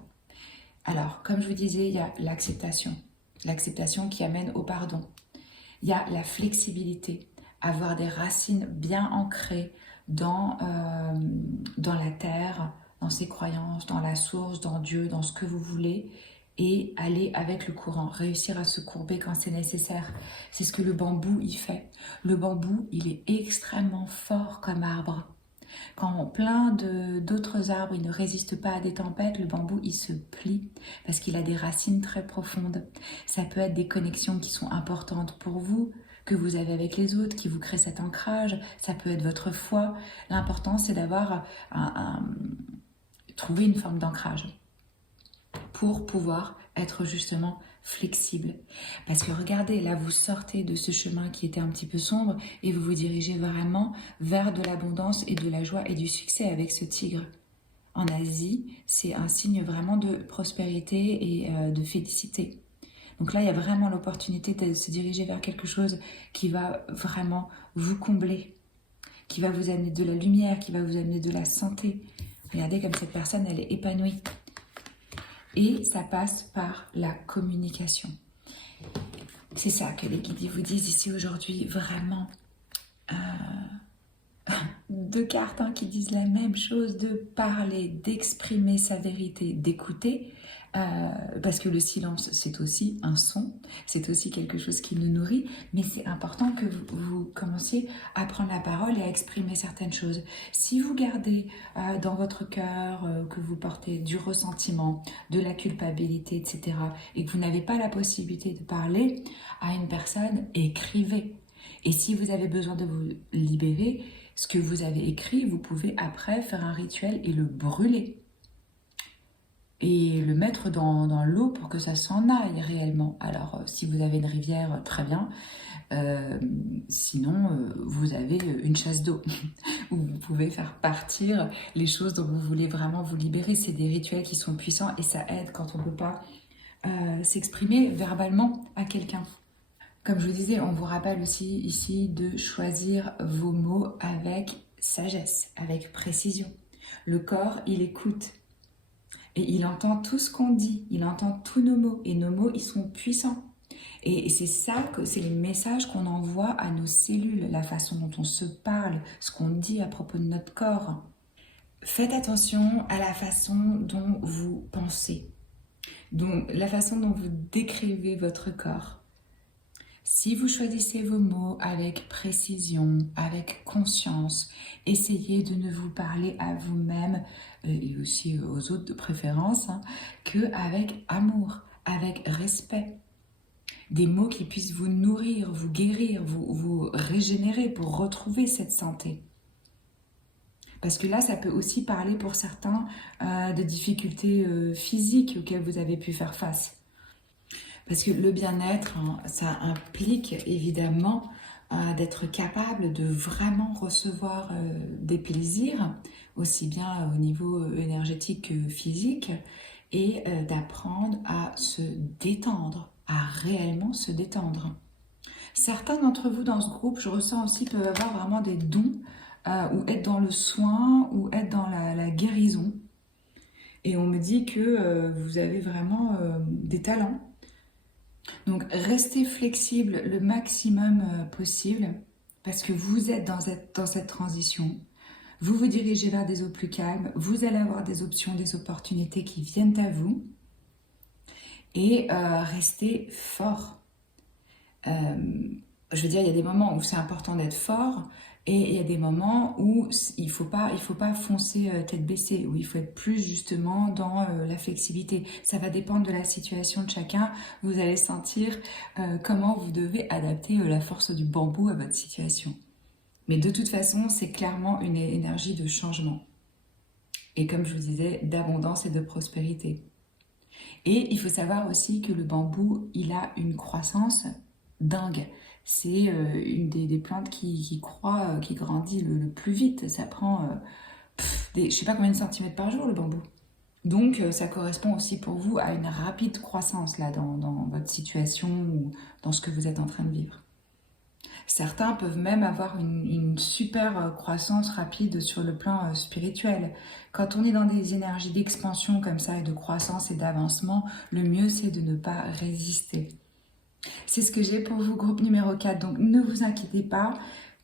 Alors, comme je vous disais, il y a l'acceptation qui amène au pardon. Il y a la flexibilité avoir des racines bien ancrées dans la terre, dans ses croyances, dans la source, dans Dieu, dans ce que vous voulez, et aller avec le courant, réussir à se courber quand c'est nécessaire. C'est ce que le bambou il fait. Le bambou, il est extrêmement fort comme arbre. Quand plein d'autres arbres, ils ne résistent pas à des tempêtes, le bambou, il se plie parce qu'il a des racines très profondes. Ça peut être des connexions qui sont importantes pour vous, que vous avez avec les autres, qui vous créent cet ancrage. Ça peut être votre foi. L'important, c'est d'avoir trouver une forme d'ancrage pour pouvoir être justement flexible. Parce que regardez, là vous sortez de ce chemin qui était un petit peu sombre et vous vous dirigez vraiment vers de l'abondance et de la joie et du succès avec ce tigre. En Asie, c'est un signe vraiment de prospérité et de félicité. Donc là, il y a vraiment l'opportunité de se diriger vers quelque chose qui va vraiment vous combler, qui va vous amener de la lumière, qui va vous amener de la santé. Regardez comme cette personne, elle est épanouie. Et ça passe par la communication. C'est ça que les guides vous disent ici aujourd'hui, vraiment. Deux cartes qui disent la même chose, de parler, d'exprimer sa vérité, d'écouter. Parce que le silence, c'est aussi un son, c'est aussi quelque chose qui nous nourrit, mais c'est important que vous commenciez à prendre la parole et à exprimer certaines choses. Si vous gardez dans votre cœur que vous portez du ressentiment, de la culpabilité, etc., et que vous n'avez pas la possibilité de parler à une personne, écrivez. Et si vous avez besoin de vous libérer, ce que vous avez écrit, vous pouvez après faire un rituel et le brûler. Et le mettre dans l'eau pour que ça s'en aille réellement. Alors, si vous avez une rivière, très bien. Sinon, vous avez une chasse d'eau où vous pouvez faire partir les choses dont vous voulez vraiment vous libérer. C'est des rituels qui sont puissants et ça aide quand on ne peut pas s'exprimer verbalement à quelqu'un. Comme je vous disais, on vous rappelle aussi ici de choisir vos mots avec sagesse, avec précision. Le corps, il écoute. Et il entend tout ce qu'on dit, il entend tous nos mots, et nos mots, ils sont puissants. Et c'est ça, c'est les messages qu'on envoie à nos cellules, la façon dont on se parle, ce qu'on dit à propos de notre corps. Faites attention à la façon dont vous pensez, donc la façon dont vous décrivez votre corps. Si vous choisissez vos mots avec précision, avec conscience, essayez de ne vous parler à vous-même et aussi aux autres de préférence qu'avec amour, avec respect. Des mots qui puissent vous nourrir, vous guérir, vous régénérer pour retrouver cette santé. Parce que là, ça peut aussi parler pour certains de difficultés physiques auxquelles vous avez pu faire face. Parce que le bien-être, ça implique évidemment d'être capable de vraiment recevoir des plaisirs, aussi bien au niveau énergétique que physique, et d'apprendre à se détendre, à réellement se détendre. Certains d'entre vous dans ce groupe, je ressens aussi, peuvent avoir vraiment des dons, ou être dans le soin, ou être dans la guérison. Et on me dit que vous avez vraiment des talents. Donc, restez flexible le maximum possible parce que vous êtes dans cette transition. Vous vous dirigez vers des eaux plus calmes. Vous allez avoir des options, des opportunités qui viennent à vous. Et restez fort. Je veux dire, il y a des moments où c'est important d'être fort et il y a des moments où il faut pas foncer tête baissée, où il faut être plus justement dans la flexibilité. Ça va dépendre de la situation de chacun. Vous allez sentir comment vous devez adapter la force du bambou à votre situation. Mais de toute façon, c'est clairement une énergie de changement. Et comme je vous disais, d'abondance et de prospérité. Et il faut savoir aussi que le bambou, il a une croissance dingue. C'est une des plantes qui croît, qui grandit le plus vite. Ça prend, je ne sais pas combien de centimètres par jour le bambou. Donc ça correspond aussi pour vous à une rapide croissance là dans votre situation ou dans ce que vous êtes en train de vivre. Certains peuvent même avoir une super croissance rapide sur le plan spirituel. Quand on est dans des énergies d'expansion comme ça et de croissance et d'avancement, le mieux c'est de ne pas résister. C'est ce que j'ai pour vous, groupe numéro 4. Donc ne vous inquiétez pas,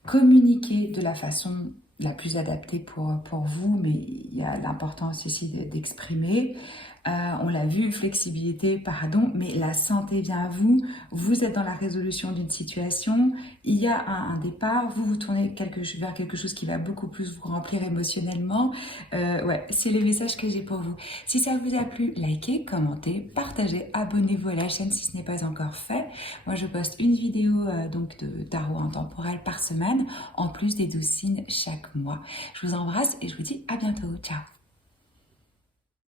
communiquer de la façon la plus adaptée pour vous, mais il y a l'importance ici d'exprimer. On l'a vu, flexibilité, pardon, mais la santé vient à vous. Vous êtes dans la résolution d'une situation. Il y a un départ. Vous tournez vers quelque chose qui va beaucoup plus vous remplir émotionnellement. Ouais, c'est les messages que j'ai pour vous. Si ça vous a plu, likez, commentez, partagez, abonnez-vous à la chaîne si ce n'est pas encore fait. Moi, je poste une vidéo donc de tarot intemporel par semaine, en plus des 12 signes chaque mois. Je vous embrasse et je vous dis à bientôt. Ciao!